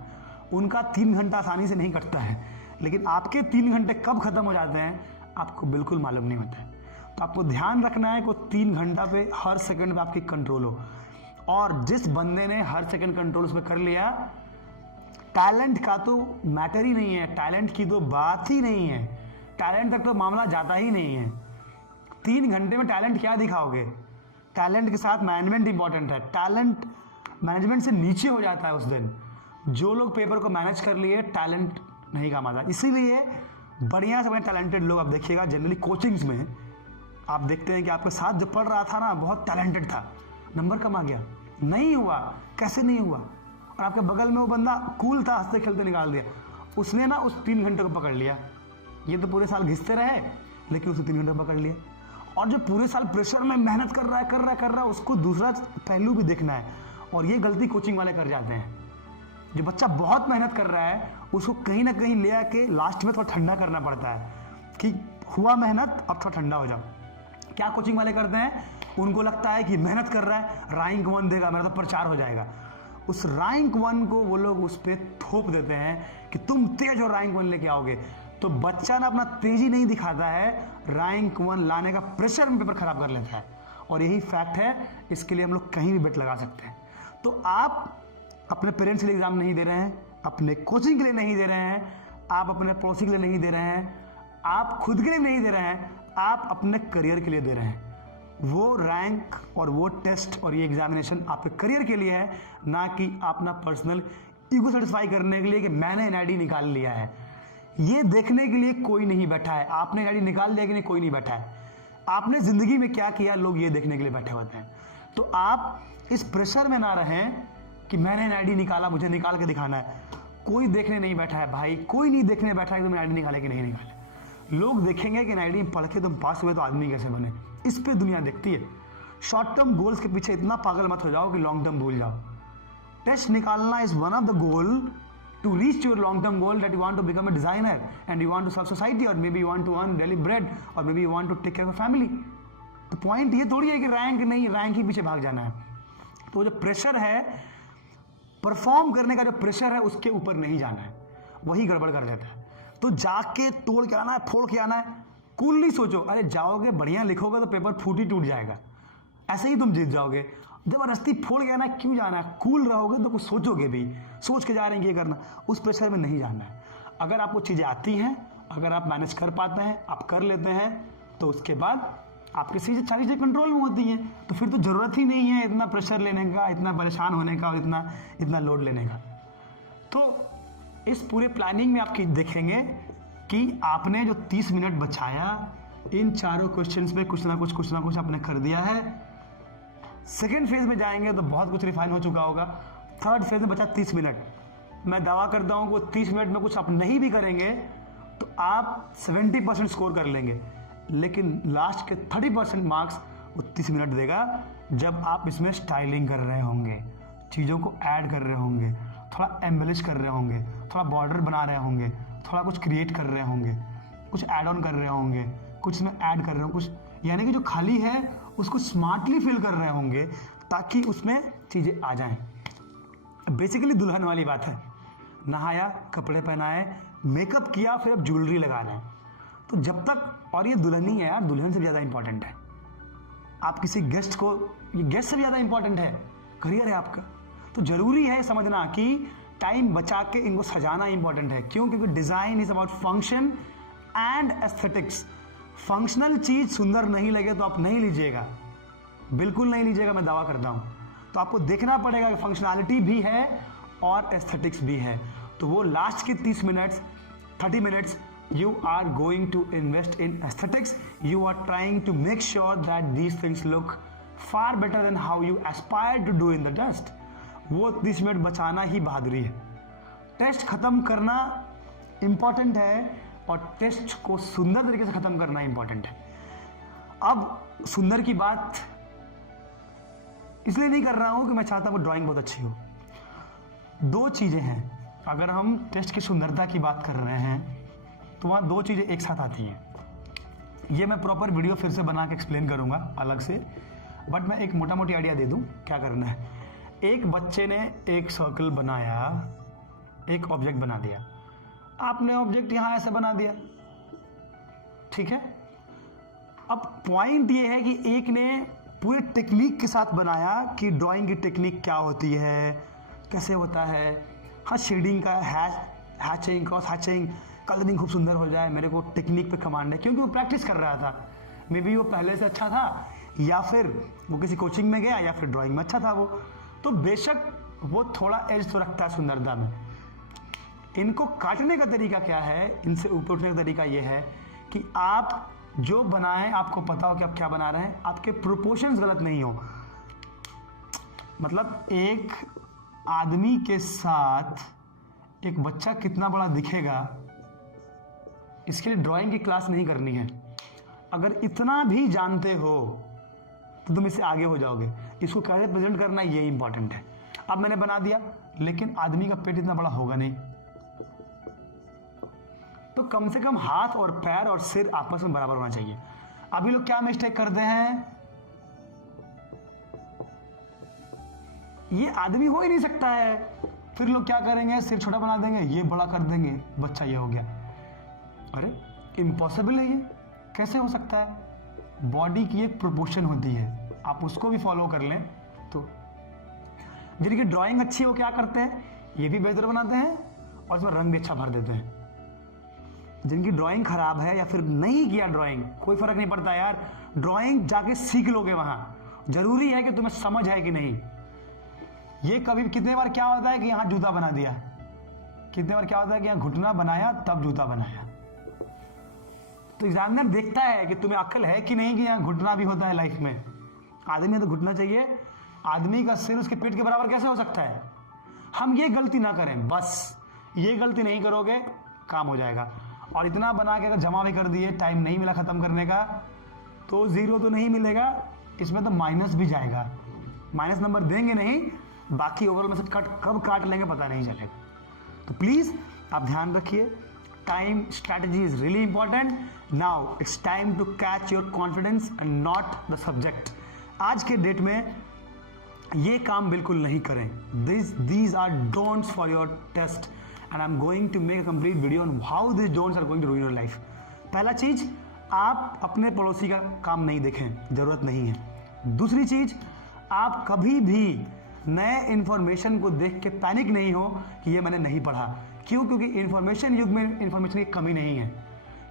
उनका 3 घंटा आसानी से नहीं कटता है, लेकिन आपके 3 घंटे कब खत्म हो जाते हैं आपको बिल्कुल मालूम नहीं होता है। तो आपको ध्यान रखना है कि 3 घंटा पे हर सेकंड पे आपकी कंट्रोल हो। और जिस बंदे ने हर सेकंड कंट्रोल उस पर कर लिया, टैलेंट का तो मैटर ही नहीं है, टैलेंट की तो बात ही नहीं है, टैलेंट तक तो मामला जाता ही नहीं है। 3 घंटे में टैलेंट क्या दिखाओगे? टैलेंट के साथ मैनेजमेंट इंपॉर्टेंट है। टैलेंट मैनेजमेंट से नीचे हो जाता है उस दिन। जो लोग पेपर को मैनेज कर लिए, टैलेंट नहीं काम आता। इसीलिए बढ़िया से बढ़िया टैलेंटेड लोग आप देखिएगा, जनरली कोचिंग्स में आप देखते हैं कि आपके साथ जो पढ़ रहा था ना बहुत टैलेंटेड था, नंबर कम आ गया, नहीं हुआ, कैसे नहीं हुआ? और आपके बगल में वो बंदा कूल था, हंसते खेलते निकाल दिया, उसने ना उस 3 घंटे को पकड़ लिया। ये तो पूरे साल घिसते रहे, लेकिन उसने 3 घंटे पकड़ लिया। और जो पूरे साल प्रेशर में मेहनत कर रहा है, उसको दूसरा पहलू भी देखना है। और ये गलती कोचिंग वाले कर जाते हैं। जो बच्चा बहुत मेहनत कर रहा है उसको कहीं ना कहीं ले आके लास्ट में थोड़ा ठंडा करना पड़ता है कि हुआ मेहनत, अब थोड़ा ठंडा हो जाओ। क्या कोचिंग वाले करते हैं? उनको लगता है कि मेहनत कर रहा है, रैंक 1 देगा, मेरा तो प्रचार हो जाएगा। उस रैंक 1 को वो लोग उस पर थोप देते हैं कि तुम तेज हो, रैंक 1 लेके आओगे। तो बच्चा ना अपना तेजी नहीं दिखाता है, रैंक 1 लाने का प्रेशर में पेपर खराब कर लेता है। और यही फैक्ट है, इसके लिए हम लोग कहीं भी बेट लगा सकते हैं। तो आप अपने पेरेंट्स के लिए एग्जाम नहीं दे रहे हैं, अपने कोचिंग के लिए नहीं दे रहे हैं, आप अपने पड़ोसी के लिए नहीं दे रहे हैं, आप खुद के लिए नहीं दे रहे हैं, आप अपने करियर के लिए दे रहे हैं। वो रैंक और वो टेस्ट और ये एग्जामिनेशन आपके करियर के लिए है, ना कि अपना पर्सनल ईगो सेटिस्फाई करने के लिए कि मैंने एनआईडी निकाल लिया है। ये देखने के लिए कोई नहीं बैठा है, आपने एनआईडी निकाल लिया कि नहीं, कोई नहीं बैठा है। आपने जिंदगी में क्या किया, लोग ये देखने के लिए बैठे होते हैं। तो आप इस प्रेशर में ना रहें कि मैंने एनआईडी निकाला, मुझे निकाल के दिखाना है। कोई देखने नहीं बैठा है भाई, कोई नहीं देखने बैठा है कि तुम एनआईडी निकाले कि नहीं निकाले। लोग देखेंगे कि एनआईडी पढ़ के तुम पास हुए तो आदमी कैसे बने, इस पे दुनिया देखती है। शॉर्ट टर्म गोल्स के पीछे इतना पागल मत हो जाओ कि लॉन्ग टर्म भूल जाओ। टेस्ट निकालना is one of the goal to reach your long-term goal, that you want to become a designer and you want to serve society, or maybe you want to earn daily bread, or maybe you want to take care of a family. तो point ये थोड़ी है कि rank नहीं, rank ही पीछे भाग जाना है। तो जो प्रेशर है, परफॉर्म करने का जो प्रेशर है, उसके ऊपर नहीं जाना है, वही गड़बड़ कर देता है। तो जाके तोड़ के आना है, फोड़ के आना है। कूल नहीं सोचो, अरे जाओगे बढ़िया लिखोगे तो पेपर फूट ही टूट जाएगा, ऐसे ही तुम जीत जाओगे। जबरदस्ती फोड़ के आना है, क्यों जाना है? कूल रहोगे तो कुछ सोचोगे भी, सोच के जा रहे हैं कि ये करना, उस प्रेशर में नहीं जाना है। अगर आपको चीज़ें आती हैं, अगर आप मैनेज कर पाते हैं, आप कर लेते हैं, तो उसके बाद आपकी सारी चीज़ें कंट्रोल में होती हैं। तो फिर तो ज़रूरत ही नहीं है इतना प्रेशर लेने का, इतना परेशान होने का और इतना लोड लेने का। तो इस पूरे प्लानिंग में आप देखेंगे कि आपने जो 30 मिनट बचाया, इन चारों क्वेश्चंस पे कुछ ना कुछ आपने कर दिया है। सेकेंड फेज में जाएंगे तो बहुत कुछ रिफाइन हो चुका होगा। थर्ड फेज में बचा 30 मिनट। मैं दावा करता हूँ कि 30 मिनट में कुछ आप नहीं भी करेंगे तो आप 70% स्कोर कर लेंगे, लेकिन लास्ट के 30% मार्क्स वो 30 मिनट देगा, जब आप इसमें स्टाइलिंग कर रहे होंगे, चीज़ों को ऐड कर रहे होंगे, थोड़ा एम्बेलिश कर रहे होंगे, थोड़ा बॉर्डर बना रहे होंगे, थोड़ा कुछ क्रिएट कर रहे होंगे, कुछ ऐड ऑन कर रहे होंगे, कुछ इसमें ऐड कर रहे हो, कुछ यानी कि जो खाली है उसको स्मार्टली फिल कर रहे होंगे ताकि उसमें चीज़ें आ जाएं। बेसिकली दुल्हन वाली बात है, नहाया, कपड़े पहनाए, मेकअप किया, फिर अब ज्वेलरी लगा लें। तो जब तक, और ये दुल्हन ही है यार, दुल्हन से ज़्यादा इंपॉर्टेंट है। आप किसी गेस्ट को, ये गेस्ट से ज़्यादा इंपॉर्टेंट है, करियर है आपका। तो ज़रूरी है समझना कि टाइम बचा के इनको सजाना इंपॉर्टेंट है। क्यों? क्योंकि design is about function and aesthetics. Functional चीज़ सुंदर नहीं लगे तो आप नहीं लीजिएगा, बिल्कुल नहीं लीजिएगा, मैं दावा करता हूँ। तो आपको देखना पड़ेगा कि फंक्शनैलिटी भी है और एस्थेटिक्स भी है। तो वो लास्ट के 30 minutes, 30 minutes you are going to invest in aesthetics. You are trying to make sure that these things look far better than how you aspire to do in the test. वो 30 minute बचाना ही बहादुरी है। Test खत्म करना important है और test को सुंदर तरीके से खत्म करना इंपॉर्टेंट है। अब सुंदर की बात इसलिए नहीं कर रहा हूं कि मैं चाहता हूं ड्राइंग बहुत अच्छी हो। दो चीजें हैं, अगर हम टेस्ट की सुंदरता की बात कर रहे हैं तो वहाँ दो चीज़ें एक साथ आती हैं। ये मैं प्रॉपर वीडियो फिर से बना के एक्सप्लेन करूँगा अलग से, बट मैं एक मोटा मोटी आइडिया दे दूँ क्या करना है। एक बच्चे ने एक सर्कल बनाया, एक ऑब्जेक्ट बना दिया, आपने ऑब्जेक्ट यहाँ ऐसे बना दिया, ठीक है। अब पॉइंट ये है कि एक ने पूरे टेक्निक के साथ बनाया कि ड्राइंग की टेक्निक क्या होती है, कैसे होता है, हाँ शेडिंग का, हैचिंग, क्रॉस हैचिंग, कलरिंग खूब सुंदर हो जाए, मेरे को टेक्निक पे कमांड है, क्योंकि वो प्रैक्टिस कर रहा था। मे बी वो पहले से अच्छा था, या फिर वो किसी कोचिंग में गया, या फिर ड्राइंग में अच्छा था वो। तो बेशक वो थोड़ा एज तो रखता है सुंदरता में। इनको काटने का तरीका क्या है, इनसे ऊपर उठने का तरीका ये है कि आप जो बनाएं आपको पता हो कि आप क्या बना रहे हैं, आपके प्रोपोर्शंस गलत नहीं हो। मतलब एक आदमी के साथ एक बच्चा कितना बड़ा दिखेगा, इसके लिए ड्राइंग की क्लास नहीं करनी है। अगर इतना भी जानते हो तो तुम इससे आगे हो जाओगे। इसको कैसे प्रेजेंट करना है ये इंपॉर्टेंट है। अब मैंने बना दिया, लेकिन आदमी का पेट इतना बड़ा होगा नहीं, तो कम से कम हाथ और पैर और सिर आपस में बराबर होना चाहिए। अभी लोग क्या मिस्टेक करते हैं, ये आदमी हो ही नहीं सकता है, फिर लोग क्या करेंगे, सिर छोटा बना देंगे, ये बड़ा कर देंगे, बच्चा ये हो गया। अरे इम्पॉसिबल है, ये कैसे हो सकता है? बॉडी की एक प्रोपोर्शन होती है, आप उसको भी फॉलो कर लें। तो जिनकी ड्राइंग अच्छी हो क्या करते हैं, ये भी बेहतर बनाते हैं और इसमें रंग भी अच्छा भर देते हैं। जिनकी ड्राइंग खराब है या फिर नहीं किया ड्राइंग, कोई फर्क नहीं पड़ता यार, ड्राइंग जाके सीख लोगे वहां। जरूरी है कि तुम्हें समझ है कि नहीं। ये कभी कितने बार क्या होता है कि यहाँ जूता बना दिया, कितने बार क्या होता है कि यहाँ घुटना बनाया तब जूता बनाया। तो एग्जामिनर देखता है कि तुम्हें अक्ल है कि नहीं कि यहाँ घुटना भी होता है लाइफ में। आदमी तो घुटना चाहिए, आदमी का सिर उसके पेट के बराबर कैसे हो सकता है? हम ये गलती ना करें, बस ये गलती नहीं करोगे काम हो जाएगा। और इतना बना के अगर जमा भी कर दिए, टाइम नहीं मिला खत्म करने का, तो जीरो तो नहीं मिलेगा, इसमें तो माइनस भी जाएगा। माइनस नंबर देंगे नहीं, बाकी ओवरऑल में से कब काट लेंगे पता नहीं चलेगा। तो प्लीज आप ध्यान रखिए, time strategy is really important. Now it's time to catch your confidence and not the subject. आज के डेट में ये काम बिल्कुल नहीं करें। These are don'ts for your test and I am going to make a complete video on how this don'ts are going to ruin your life. पहला चीज, आप अपने पड़ोसी का काम नहीं देखें, जरूरत नहीं है। दूसरी चीज, आप कभी भी नए इंफॉर्मेशन को देख के पैनिक नहीं हो कि ये मैंने नहीं पढ़ा। क्यों? क्योंकि इंफॉर्मेशन युग में इंफॉर्मेशन की कमी नहीं है,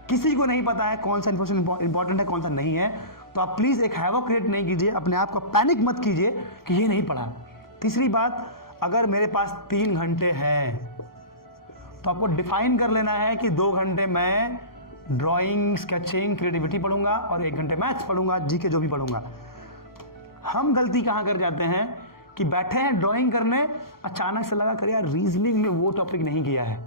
किसी को नहीं पता है कौन सा इंफॉर्मेशन इंपॉर्टेंट है कौन सा नहीं है। तो आप प्लीज एक हैवॉक क्रिएट नहीं कीजिए, अपने आप को पैनिक मत कीजिए कि ये नहीं पढ़ा। तीसरी बात, अगर मेरे पास 3 घंटे हैं तो आपको डिफाइन कर लेना है कि 2 घंटे मैं ड्राइंग, स्केचिंग, क्रिएटिविटी पढ़ूंगा और 1 घंटे मैथ्स पढ़ूंगा, जीके जो भी पढ़ूंगा। हम गलती कहाँ कर जाते हैं कि बैठे हैं ड्राइंग करने, अचानक से लगा कर यार रीजनिंग में वो टॉपिक नहीं किया है,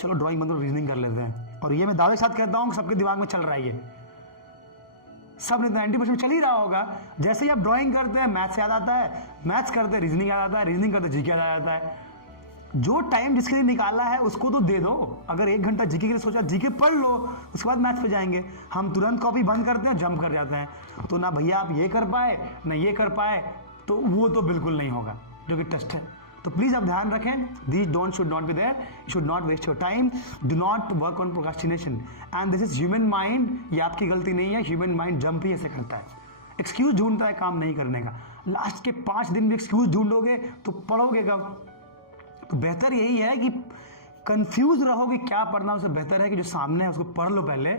चलो ड्राइंग बंद करो रीजनिंग कर लेते हैं। और ये मैं दावे के साथ कहता हूँ कि सबके दिमाग में चल रहा है, ये सब 90% चल ही रहा होगा। जैसे ही आप ड्राइंग करते हैं मैथ्स याद आता है, मैथ्स करते हैं रीजनिंग याद आता है, रीजनिंग करते जीके याद आता है। जो टाइम जिसके लिए निकाला है उसको तो दे दो। अगर 1 घंटा जीके के लिए सोचा, जीके पढ़ लो, उसके बाद मैथ्स पे जाएंगे। हम तुरंत कॉपी बंद करते हैं और जंप कर जाते हैं। तो ना भैया आप ये कर पाए ना ये कर पाए, तो वो तो बिल्कुल नहीं होगा जो कि टेस्ट है। तो प्लीज आप ध्यान रखें, this don't should not be there, you should not waste your time, do not work on procrastination and this is human mind. ये आपकी गलती नहीं है, ह्यूमन माइंड जंप ही ऐसे करता है, एक्सक्यूज ढूंढता है काम नहीं करने का। लास्ट के 5 दिन में एक्सक्यूज ढूंढोगे तो पढ़ोगे कब? तो बेहतर यही है कि कंफ्यूज रहो कि क्या पढ़ना, उससे बेहतर है कि जो सामने है उसको पढ़ लो पहले,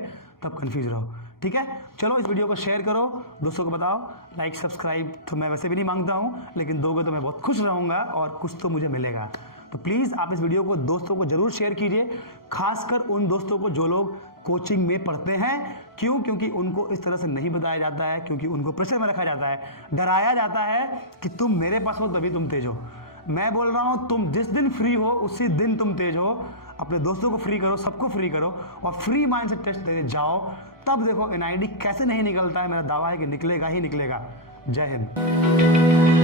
तब कंफ्यूज रहो। ठीक है, चलो इस वीडियो को शेयर करो, दोस्तों को बताओ, लाइक सब्सक्राइब तो मैं वैसे भी नहीं मांगता हूं, लेकिन दोगे तो मैं बहुत खुश रहूंगा और कुछ तो मुझे मिलेगा। तो प्लीज आप इस वीडियो को दोस्तों को जरूर शेयर कीजिए, खासकर उन दोस्तों को जो लोग कोचिंग में पढ़ते हैं। क्यों? क्योंकि उनको इस तरह से नहीं बताया जाता है, क्योंकि उनको प्रेशर में रखा जाता है, डराया जाता है कि तुम मेरे पास हो तभी तुम तेज हो। मैं बोल रहा हूं तुम जिस दिन फ्री हो उसी दिन तुम तेज हो। अपने दोस्तों को फ्री करो, सबको फ्री करो और फ्री माइंड से टेस्ट देने जाओ, तब देखो एनआईडी कैसे नहीं निकलता है। मेरा दावा है कि निकलेगा ही निकलेगा। जय हिंद।